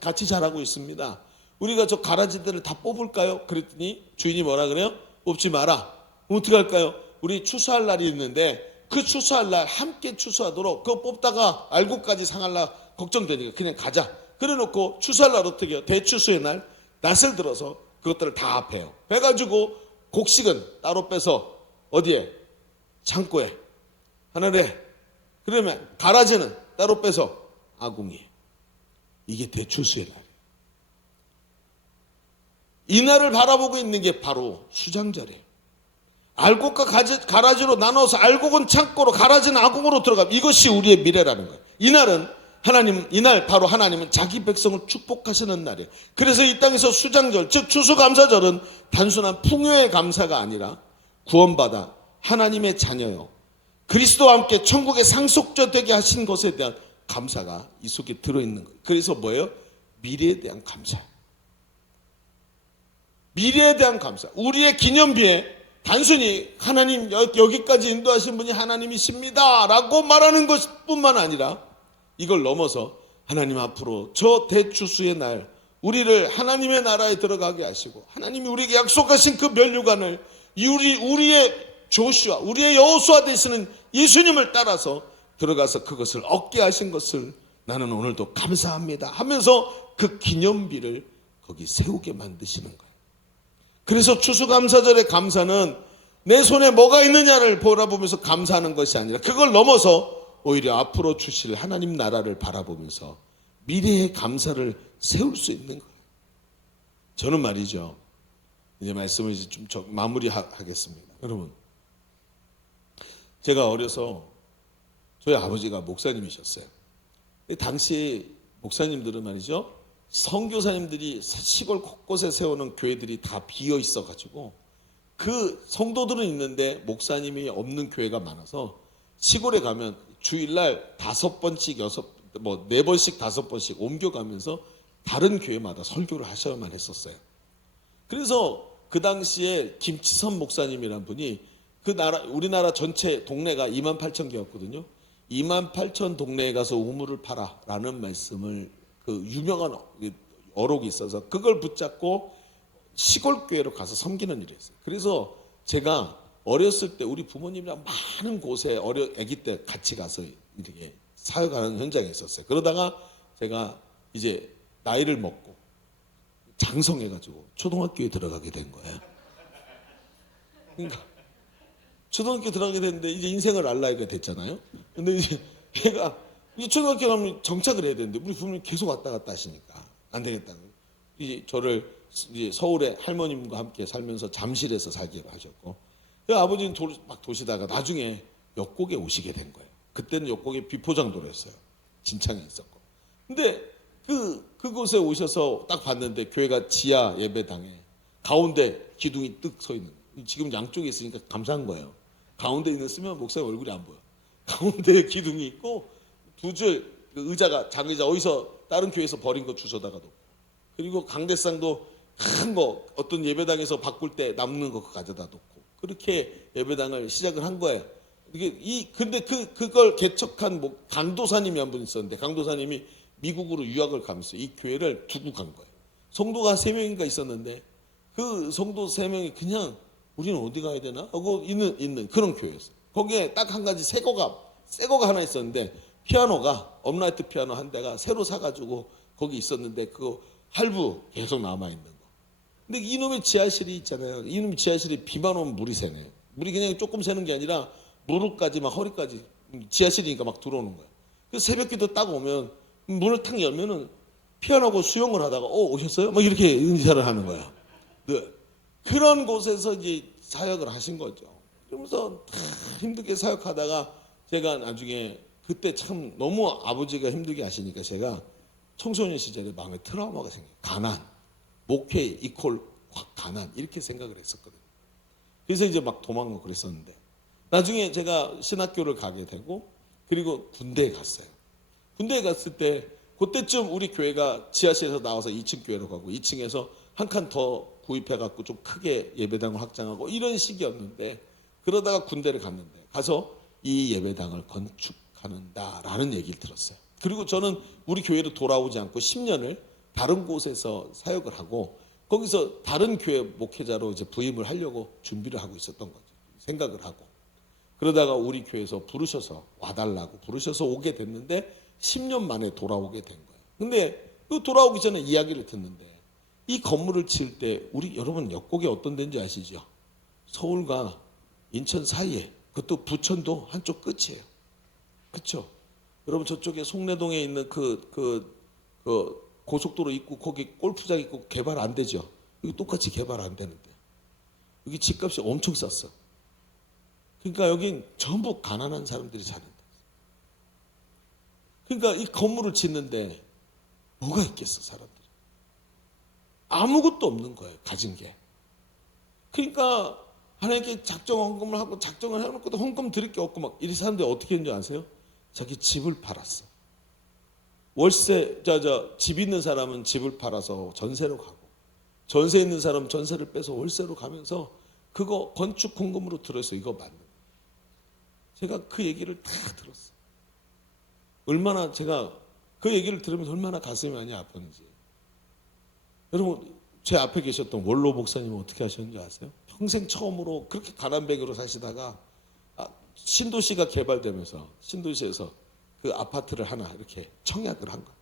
같이 자라고 있습니다. 우리가 저 가라지들을 다 뽑을까요? 그랬더니 주인이 뭐라 그래요? 뽑지 마라. 어떻게 할까요? 우리 추수할 날이 있는데 그 추수할 날 함께 추수하도록 그거 뽑다가 알고까지 상할라 걱정되니까 그냥 가자. 그래 놓고 추수할 날 어떻게 해요? 대추수의 날 낫을 들어서 그것들을 다 베요. 베가지고 곡식은 따로 빼서 어디에? 창고에 하늘에. 그러면 가라지는 따로 빼서 아궁이에. 이게 대추수의 날이에요. 이 날을 바라보고 있는 게 바로 수장절이에요. 알곡과 가라지로 나눠서 알곡은 창고로 가라지는 아궁으로 들어가면 이것이 우리의 미래라는 거예요. 이날 바로 하나님은 자기 백성을 축복하시는 날이에요. 그래서 이 땅에서 수장절, 즉 추수감사절은 단순한 풍요의 감사가 아니라 구원받아 하나님의 자녀요, 그리스도와 함께 천국의 상속자 되게 하신 것에 대한 감사가 이 속에 들어있는 거예요. 그래서 뭐예요? 미래에 대한 감사. 미래에 대한 감사. 우리의 기념비에 단순히 하나님 여기까지 인도하신 분이 하나님이십니다 라고 말하는 것뿐만 아니라 이걸 넘어서 하나님 앞으로 저 대추수의 날 우리를 하나님의 나라에 들어가게 하시고 하나님이 우리에게 약속하신 그 면류관을 우리의 조슈아, 우리의 여호수아 되시는 예수님을 따라서 들어가서 그것을 얻게 하신 것을 나는 오늘도 감사합니다 하면서 그 기념비를 거기 세우게 만드시는 거예요. 그래서 추수감사절의 감사는 내 손에 뭐가 있느냐를 바라보면서 감사하는 것이 아니라 그걸 넘어서 오히려 앞으로 주실 하나님 나라를 바라보면서 미래의 감사를 세울 수 있는 거예요. 저는 말이죠, 이제 말씀을 이제 좀 마무리하겠습니다. 여러분, 제가 어려서 저희 아버지가 목사님이셨어요. 당시 목사님들은 말이죠, 선교사님들이 시골 곳곳에 세우는 교회들이 다 비어 있어가지고 그 성도들은 있는데 목사님이 없는 교회가 많아서 시골에 가면 주일날 5번씩 4번씩 5번씩 옮겨가면서 다른 교회마다 설교를 하셔야만 했었어요. 그래서 그 당시에 김치선 목사님이란 분이 우리나라 전체 동네가 28,000개였거든요. 28,000 동네에 가서 우물을 파라 라는 말씀을 그 유명한 어록이 있어서 그걸 붙잡고 시골 교회로 가서 섬기는 일을 했어요. 그래서 제가 어렸을 때 우리 부모님이랑 많은 곳에 아기 때 같이 가서 이렇게 사역하는 현장에 있었어요. 그러다가 제가 이제 나이를 먹고 장성해가지고 초등학교에 들어가게 된 거예요. 그러니까 초등학교 들어가게 됐는데 이제 인생을 알 나이가 됐잖아요. 근데 이제 걔가 이제 초등학교 가면 정착을 해야 되는데 우리 부모님 계속 왔다 갔다 하시니까 안 되겠다. 이제 저를 이제 서울에 할머님과 함께 살면서 잠실에서 살게 하셨고, 아버지는 막 도시다가 나중에 역곡에 오시게 된 거예요. 그때는 역곡에 비포장도로였어요. 진창에 있었고. 근데 그곳에 오셔서 딱 봤는데 교회가 지하 예배당에 가운데 기둥이 뜩 서 있는 거예요. 지금 양쪽에 있으니까 감사한 거예요. 가운데 있으면 목사님 얼굴이 안 보여. 가운데에 기둥이 있고 두 줄 의자가 장의자 어디서 다른 교회에서 버린 거 주워다가 놓고, 그리고 강대상도 큰 거 어떤 예배당에서 바꿀 때 남는 거 가져다 놓고 그렇게 예배당을 시작을 한 거예요. 근데 그걸 개척한 강도사님이 한 분 있었는데 강도사님이 미국으로 유학을 가면서 이 교회를 두고 간 거예요. 성도가 3명인가 있었는데 그 성도 3명이 그냥 우리는 어디 가야 되나 하고 있는 그런 교회였어요. 거기에 딱 한 가지 새 거가 하나 있었는데 피아노가 업라이트 피아노 한 대가 새로 사가지고 거기 있었는데 그거 할부 계속 남아있는 거. 근데 이놈의 지하실이 있잖아요. 이놈의 지하실이 비만 오면 물이 새네. 물이 그냥 조금 새는 게 아니라 무릎까지 막 허리까지 지하실이니까 막 들어오는 거예요. 그래서 새벽기도 딱 오면 문을 탁 열면은 피아노하고 수영을 하다가 오셨어요? 막 이렇게 인사를 하는 거야. 네. 그런 곳에서 이제 사역을 하신 거죠. 그러면서 힘들게 사역하다가 제가 나중에 그때 참 너무 아버지가 힘들게 하시니까 제가 청소년 시절에 마음에 트라우마가 생겨요. 가난, 목회 이퀄 가난 이렇게 생각을 했었거든요. 그래서 이제 막 도망가고 그랬었는데 나중에 제가 신학교를 가게 되고 그리고 군대에 갔어요. 군대에 갔을 때 그때쯤 우리 교회가 지하실에서 나와서 2층 교회로 가고 2층에서 한 칸 더 구입해갖고 좀 크게 예배당을 확장하고 이런 시기였는데, 그러다가 군대를 갔는데 가서 이 예배당을 건축하는다라는 얘기를 들었어요. 그리고 저는 우리 교회로 돌아오지 않고 10년을 다른 곳에서 사역을 하고 거기서 다른 교회 목회자로 이제 부임을 하려고 준비를 하고 있었던 거죠. 생각을 하고. 그러다가 우리 교회에서 부르셔서 와달라고 부르셔서 오게 됐는데 10년 만에 돌아오게 된 거예요. 근데 그 돌아오기 전에 이야기를 듣는데 이 건물을 지을 때 우리 여러분 역곡이 어떤 데인지 아시죠? 서울과 인천 사이에, 그것도 부천도 한쪽 끝이에요. 그렇죠? 여러분 저쪽에 송내동에 있는 그 고속도로 있고 거기 골프장 있고 개발 안 되죠? 여기 똑같이 개발 안 되는데 여기 집값이 엄청 쌌어. 그러니까 여긴 전부 가난한 사람들이 사는다. 그러니까 이 건물을 짓는데 뭐가 있겠어, 사람들이. 아무것도 없는 거예요, 가진 게. 그러니까 하나님께 작정 헌금을 하고 작정을 해놓고도 헌금 드릴 게 없고 막 이 사람들이 어떻게 했는지 아세요? 자기 집을 팔았어. 월세, 집 있는 사람은 집을 팔아서 전세로 가고, 전세 있는 사람은 전세를 빼서 월세로 가면서 그거 건축 헌금으로 들어서 이거 맞는 거예요. 제가 그 얘기를 다 들었어요. 얼마나 제가 그 얘기를 들으면서 얼마나 가슴이 많이 아팠는지. 여러분 제 앞에 계셨던 원로 목사님은 어떻게 하셨는지 아세요? 평생 처음으로 그렇게 가난뱅이로 사시다가 신도시가 개발되면서 신도시에서 그 아파트를 하나 이렇게 청약을 한 거예요.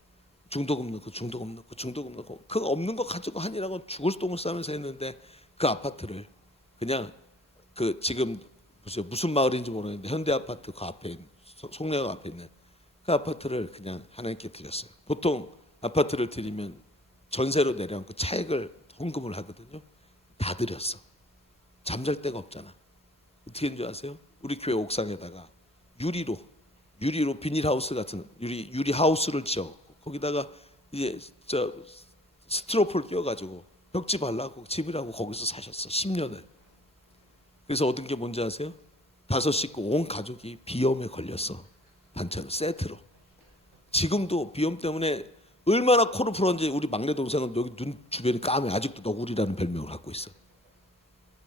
중도금 넣고 중도금 넣고 중도금 넣고 그거 없는 거 가지고 하니라고 죽을 똥을 싸면서 했는데 그 아파트를 그냥 그 지금 무슨 마을인지 모르겠는데 현대아파트 그 앞에 있는 송내역 앞에 있는 그 아파트를 그냥 하나님께 드렸어요. 보통 아파트를 드리면 전세로 내려앉고 차액을 헌금을 하거든요. 다 드렸어. 잠잘 데가 없잖아. 어떻게 했는 줄 아세요? 우리 교회 옥상에다가 유리로 비닐하우스 같은 유리 하우스를 지어 거기다가 이제 스티로폴 끼워가지고 벽지 발라고 집이라고 거기서 사셨어. 10년을. 그래서 얻은 게 뭔지 아세요? 5 식구 온 가족이 비염에 걸렸어. 단체로 세트로. 지금도 비염 때문에 얼마나 코를 풀었는지 우리 막내 동생은 여기 눈 주변이 까매 아직도 너구리라는 별명을 갖고 있어.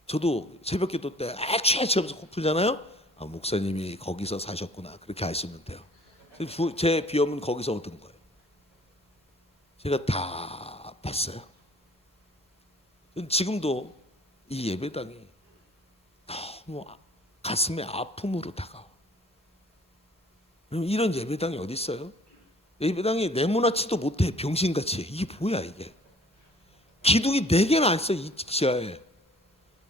저도 새벽 기도 때 하면서 코 풀잖아요. 목사님이 거기서 사셨구나 그렇게 아시면 돼요. 제 비염은 거기서 얻은 거예요. 제가 다 봤어요. 지금도 이 예배당이 너무 가슴에 아픔으로 다가와. 그럼 이런 예배당이 어디 있어요? 예배당이 네모나지도 못해. 병신같이. 이게 뭐야 이게. 기둥이 4개나 안 써. 이 지하에.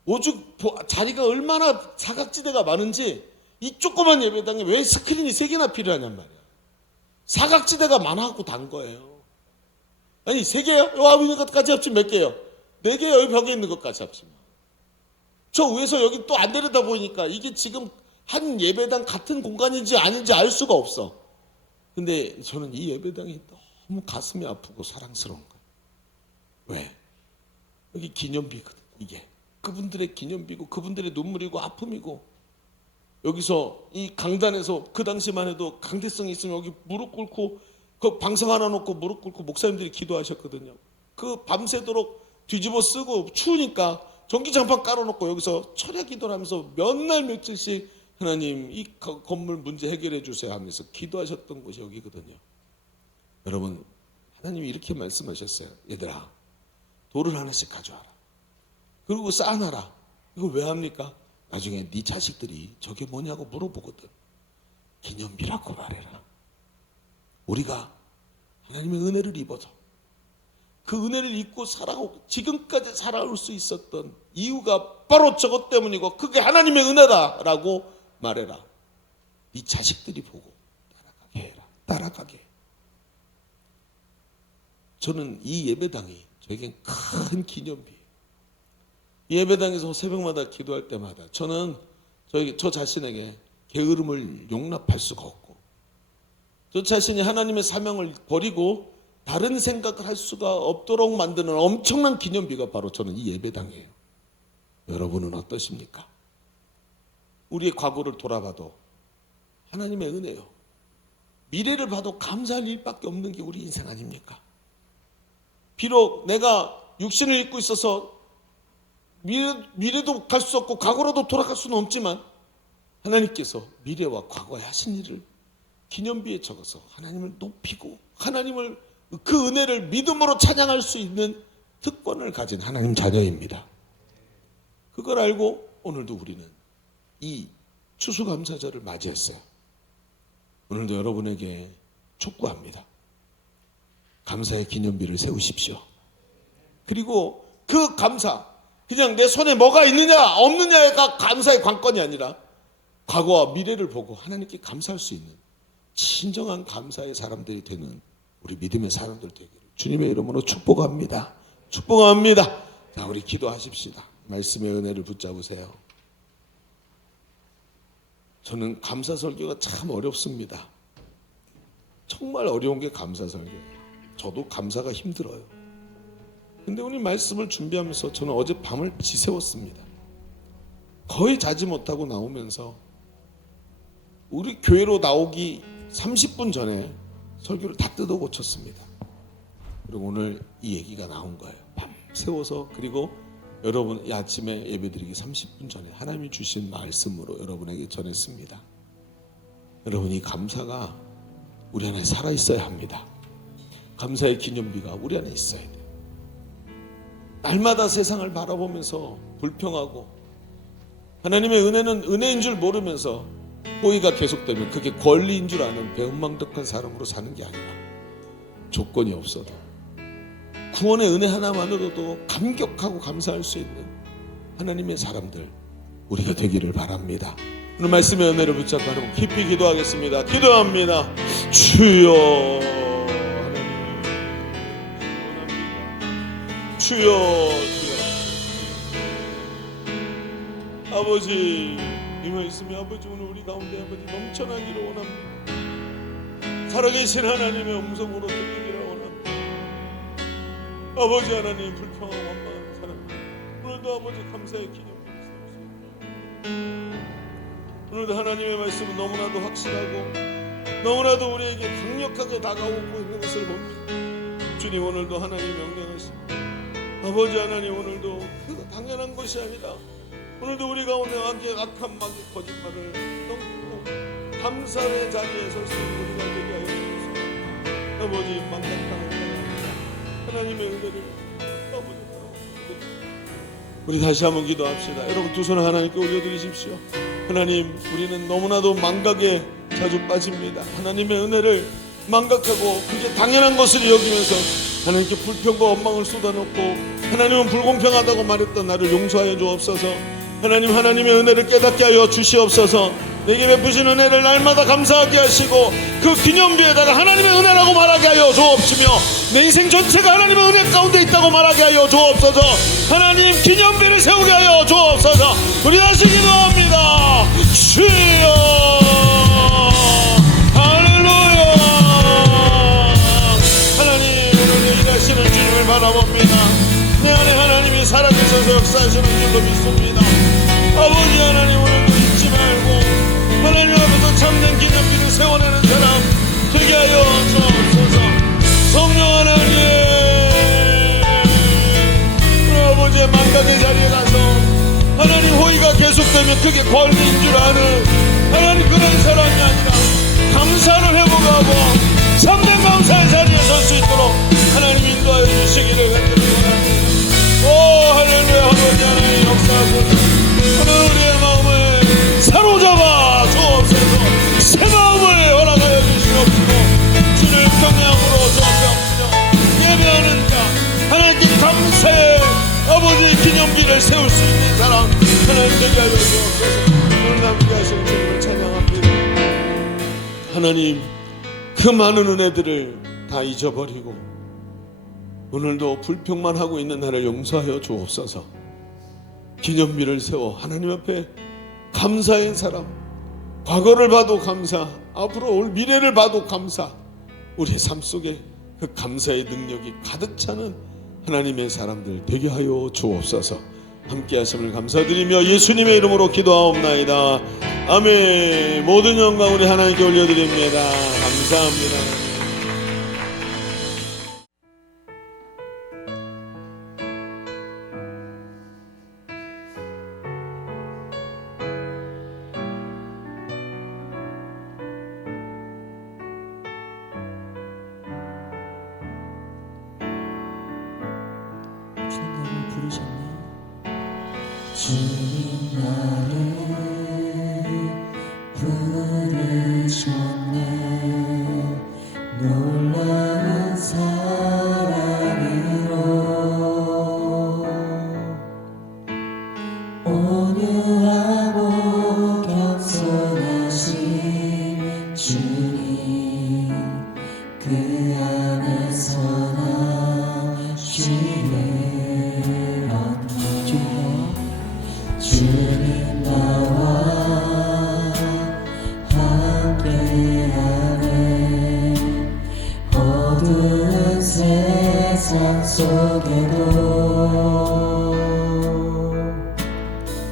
오죽 자리가 얼마나 사각지대가 많은지 이 조그만 예배당에 왜 스크린이 3개나 필요하냔 말이야. 사각지대가 많아갖고 단 거예요. 아니 3개요? 요 앞에 있는 것까지 합치면 몇 개요? 4개요. 여기 벽에 있는 것까지 합치면. 저 위에서 여기 또 안 내려다 보니까 이게 지금 한 예배당 같은 공간인지 아닌지 알 수가 없어. 근데 저는 이 예배당이 너무 가슴이 아프고 사랑스러운 거예요. 왜? 여기 기념비거든, 이게. 그분들의 기념비고 그분들의 눈물이고 아픔이고 여기서 이 강단에서 그 당시만 해도 강대성이 있으면 여기 무릎 꿇고 그 방석 하나 놓고 무릎 꿇고 목사님들이 기도하셨거든요. 그 밤새도록 뒤집어 쓰고 추우니까 전기장판 깔아놓고 여기서 철야 기도를 하면서 몇 날 며칠씩 하나님 이 건물 문제 해결해 주세요 하면서 기도하셨던 곳이 여기거든요. 여러분 하나님이 이렇게 말씀하셨어요. 얘들아 돌을 하나씩 가져와라. 그리고 쌓아놔라. 이걸 왜 합니까? 나중에 네 자식들이 저게 뭐냐고 물어보거든. 기념비라고 말해라. 우리가 하나님의 은혜를 입어서 그 은혜를 입고 살아오고 지금까지 살아올 수 있었던 이유가 바로 저것 때문이고 그게 하나님의 은혜다라고 말해라. 네 자식들이 보고 따라가게 해라. 따라가게. 저는 이 예배당이 저에겐 큰 기념비예요. 예배당에서 새벽마다 기도할 때마다 저는 저 자신에게 게으름을 용납할 수가 없고 저 자신이 하나님의 사명을 버리고 다른 생각을 할 수가 없도록 만드는 엄청난 기념비가 바로 저는 이 예배당이에요. 여러분은 어떠십니까? 우리의 과거를 돌아봐도 하나님의 은혜요. 미래를 봐도 감사할 일밖에 없는 게 우리 인생 아닙니까? 비록 내가 육신을 입고 있어서 미래도 갈 수 없고 과거로도 돌아갈 수는 없지만 하나님께서 미래와 과거에 하신 일을 기념비에 적어서 하나님을 높이고 하나님을 그 은혜를 믿음으로 찬양할 수 있는 특권을 가진 하나님 자녀입니다. 그걸 알고 오늘도 우리는 이 추수감사절을 맞이했어요. 오늘도 여러분에게 촉구합니다. 감사의 기념비를 세우십시오. 그리고 그 감사, 그냥 내 손에 뭐가 있느냐 없느냐가 감사의 관건이 아니라 과거와 미래를 보고 하나님께 감사할 수 있는 진정한 감사의 사람들이 되는 우리 믿음의 사람들 되기를 주님의 이름으로 축복합니다. 축복합니다. 자, 우리 기도하십시다. 말씀의 은혜를 붙잡으세요. 저는 감사 설교가 참 어렵습니다. 정말 어려운 게 감사 설교예요. 저도 감사가 힘들어요. 근데 오늘 말씀을 준비하면서 저는 어제 밤을 지새웠습니다. 거의 자지 못하고 나오면서 우리 교회로 나오기 30분 전에 설교를 다 뜯어 고쳤습니다. 그리고 오늘 이 얘기가 나온 거예요. 밤 새워서. 그리고 여러분 이 아침에 예배드리기 30분 전에 하나님이 주신 말씀으로 여러분에게 전했습니다. 여러분 이 감사가 우리 안에 살아있어야 합니다. 감사의 기념비가 우리 안에 있어야 돼요. 날마다 세상을 바라보면서 불평하고 하나님의 은혜는 은혜인 줄 모르면서 호의가 계속되면 그게 권리인 줄 아는 배은망덕한 사람으로 사는 게 아니라 조건이 없어도 구원의 은혜 하나만으로도 감격하고 감사할 수 있는 하나님의 사람들 우리가 되기를 바랍니다. 오늘 말씀의 은혜를 붙잡고 하나님 깊이 기도하겠습니다. 기도합니다. 주여 하나님 주여 아버지 이 말씀이 아버지 오늘 우리 가운데 아버지 넘쳐나기를 원합니다. 살아계신 하나님의 음성으로 들리기를 원합니다. 아버지 하나님 불평하고 원망하는 사람 오늘도 아버지 감사의 기념비를 세우시옵소서. 오늘도 하나님의 말씀은 너무나도 확실하고 너무나도 우리에게 강력하게 다가오고 있는 것을 봅니다. 주님 오늘도 하나님 명령하십니다. 아버지 하나님 오늘도 그 당연한 것이 아니라 오늘도 우리 가운데 악한 마귀 거짓말을 넘기고 감사의 자리에 설 수 있는 우리가 되게 하여 주옵소서. 아버지 만족하는 하나님의 은혜를 아버지 우리 다시 한번 기도합시다. 여러분 두 손을 하나님께 올려드리십시오. 하나님 우리는 너무나도 망각에 자주 빠집니다. 하나님의 은혜를 망각하고 그게 당연한 것을 여기면서 하나님께 불평과 원망을 쏟아놓고 하나님은 불공평하다고 말했던 나를 용서하여 주옵소서. 하나님 하나님의 은혜를 깨닫게 하여 주시옵소서. 내게 베푸신 은혜를 날마다 감사하게 하시고 그 기념비에다가 하나님의 은혜라고 말하게 하여 주옵시며 내 인생 전체가 하나님의 은혜 가운데 있다고 말하게 하여 주옵소서. 하나님 기념비를 세우게 하여 주옵소서. 우리 다시 기도합니다. 주여 할렐루야. 하나님 오늘 일하시는 주님을 바라봅니다. 내 안에 하나님이 살아계셔서 역사하시는 줄로 믿습니다. 아버지 하나님 오늘도 잊지 말고 하나님 앞에서 참된 기념비를 세워내는 사람 되게 하여 주옵소서. 성령 하나님 우리 아버지의 망각의 자리에 가서 하나님 호의가 계속되면 그게 권리인 줄 아는 하나님 그런 사람이 아니라 감사를 회복하고 참된 감사의 자리에 설 수 있도록 하나님 인도하여 주시기를 간절히 원합니다. 오 할렐루야. 아버지 하나님 역사하소서. 오늘 우리의 마음을 사로잡아 주옵소서. 새 마음을 허락하여 주시옵시고 주를 평양으로 주옵시옵시고 예배하는 자 하나님께 감사의 아버지의 기념비를 세울 수 있는 사람 하나님 되게 하여 주옵소서. 오늘 함께 하신 주님을 찬양합니다. 하나님 그 많은 은혜들을 다 잊어버리고 오늘도 불평만 하고 있는 나를 용서하여 주옵소서. 기념비를 세워 하나님 앞에 감사의 사람, 과거를 봐도 감사, 앞으로 올 미래를 봐도 감사, 우리의 삶 속에 그 감사의 능력이 가득 차는 하나님의 사람들 되게 하여 주옵소서. 함께 하심을 감사드리며 예수님의 이름으로 기도하옵나이다. 아멘. 모든 영광 우리 하나님께 올려드립니다. 감사합니다. 감사합니다. 주님 나를 부르셨네. 주님 나를 부르셨네. 놀라운 사랑으로 온유하고 겸손하신 주님, 그 안에서 나 쉼을 얻네. 주님 나와 함께하네. 어두운 세상 속에도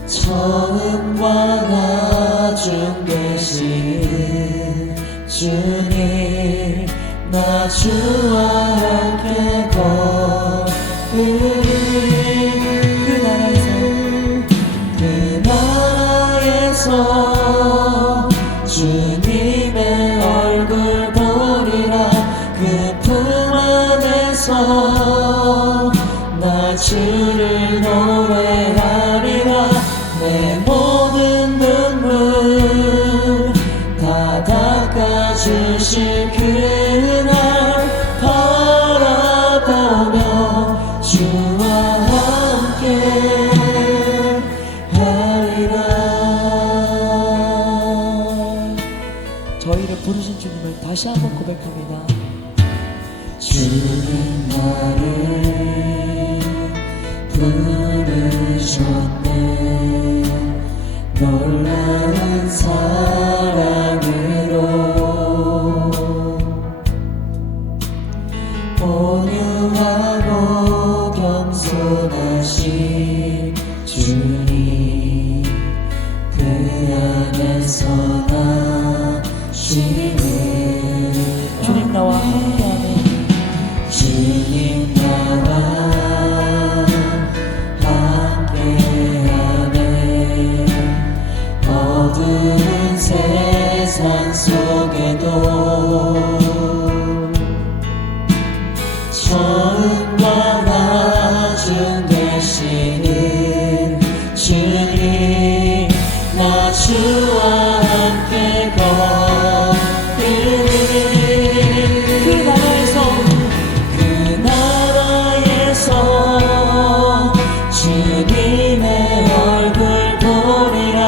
처음과 나중 되시는 주님, 나 주와 함께 걸으리. 그 나라에서 주님의 얼굴 보리라. 그 품 안에서 나 주를 노래하리라. 내 모든 눈물 다 닦아주실 그날 바라보며 주와 함께 저희를 부르신 주님을 다시 한번 고백합니다. 주님 나를 부르셨네. 놀라운 사랑으로 온유하고 겸손하신 주님, 그 안에서 나 쉼을. 주님 나와 함께하네. 주님 나와 함께하네. 어두운 세상 속에도 처음과 나중 되시는 주님, 나 주와 함께 걸으리. 그 나라에서 주님의 얼굴 보리라.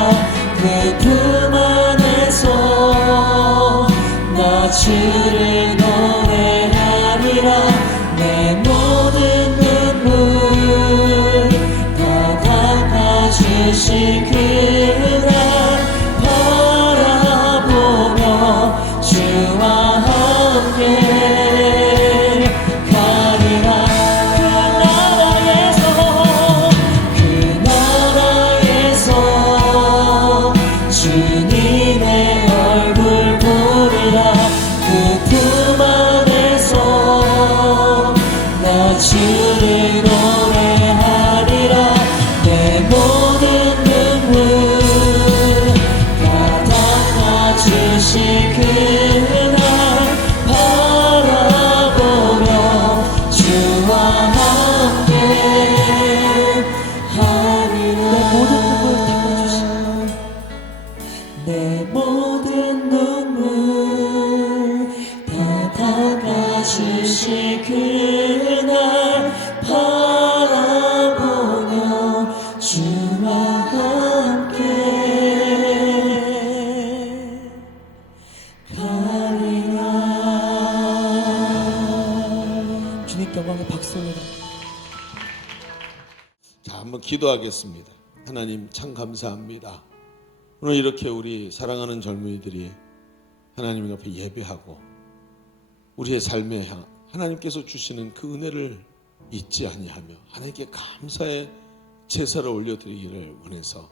그 품 안에서 나 주를 노래하리라. 내 모든 눈물 다 닦아주실 그날 바라보며 주와 함께 가리라. 그 나라에서 주님의 얼굴 보리라. 그 품 안에서 나 주를 노래하리라. 내 모든 눈물 다 닦아주실 그날 바라보며 주와 함께 하리라. 내 모든 눈물 다 닦아주실 그날 바라보며 주와 함께 가리라. 주님 영광의 박수를. 자, 한번 기도하겠습니다. 하나님 참 감사합니다. 오늘 이렇게 우리 사랑하는 젊은이들이 하나님 앞에 예배하고 우리의 삶에 하나님께서 주시는 그 은혜를 잊지 아니하며 하나님께 감사의 제사를 올려드리기를 원해서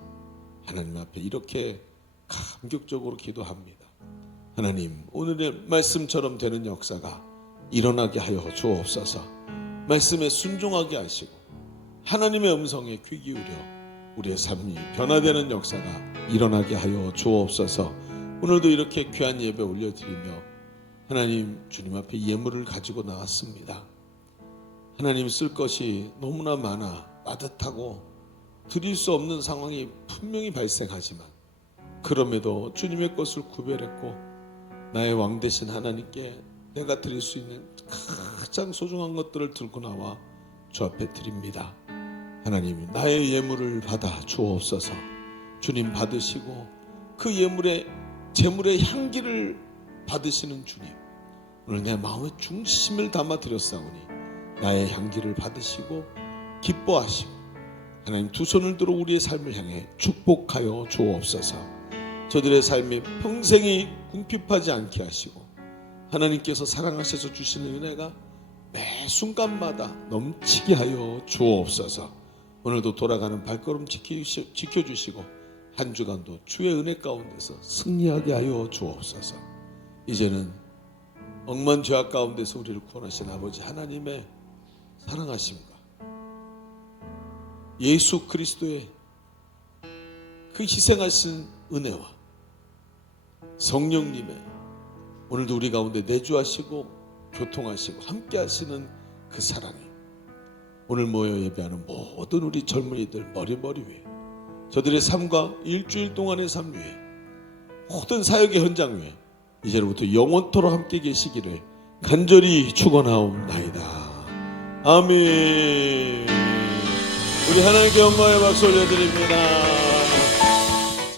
하나님 앞에 이렇게 감격적으로 기도합니다. 하나님, 오늘의 말씀처럼 되는 역사가 일어나게 하여 주옵소서. 말씀에 순종하게 하시고 하나님의 음성에 귀 기울여 우리의 삶이 변화되는 역사가 일어나게 하여 주옵소서. 오늘도 이렇게 귀한 예배 올려드리며 하나님, 주님 앞에 예물을 가지고 나왔습니다. 하나님, 쓸 것이 너무나 많아 빠듯하고 드릴 수 없는 상황이 분명히 발생하지만 그럼에도 주님의 것을 구별했고 나의 왕 되신 하나님께 내가 드릴 수 있는 가장 소중한 것들을 들고 나와 주 앞에 드립니다. 하나님, 나의 예물을 받아 주옵소서. 주님 받으시고 그 예물의 제물의 향기를 받으시는 주님, 오늘 내 마음의 중심을 담아 드렸사오니 나의 향기를 받으시고 기뻐하시고 하나님, 두 손을 들어 우리의 삶을 향해 축복하여 주옵소서. 저들의 삶이 평생이 궁핍하지 않게 하시고 하나님께서 사랑하셔서 주시는 은혜가 매 순간마다 넘치게 하여 주옵소서. 오늘도 돌아가는 발걸음 지켜주시고 한 주간도 주의 은혜 가운데서 승리하게 하여 주옵소서. 이제는 억만 죄악 가운데서 우리를 구원하신 아버지 하나님의 사랑하심과 예수 그리스도의 그 희생하신 은혜와 성령님의 오늘도 우리 가운데 내주하시고 교통하시고 함께 하시는 그 사랑이 오늘 모여 예배하는 모든 우리 젊은이들 머리 위에, 저들의 삶과 일주일 동안의 삶 위에, 모든 사역의 현장 위에 이제로부터 영원토록 함께 계시기를 간절히 축원하옵나이다. 아멘. 우리 하나님께 영광의 박수 올려드립니다.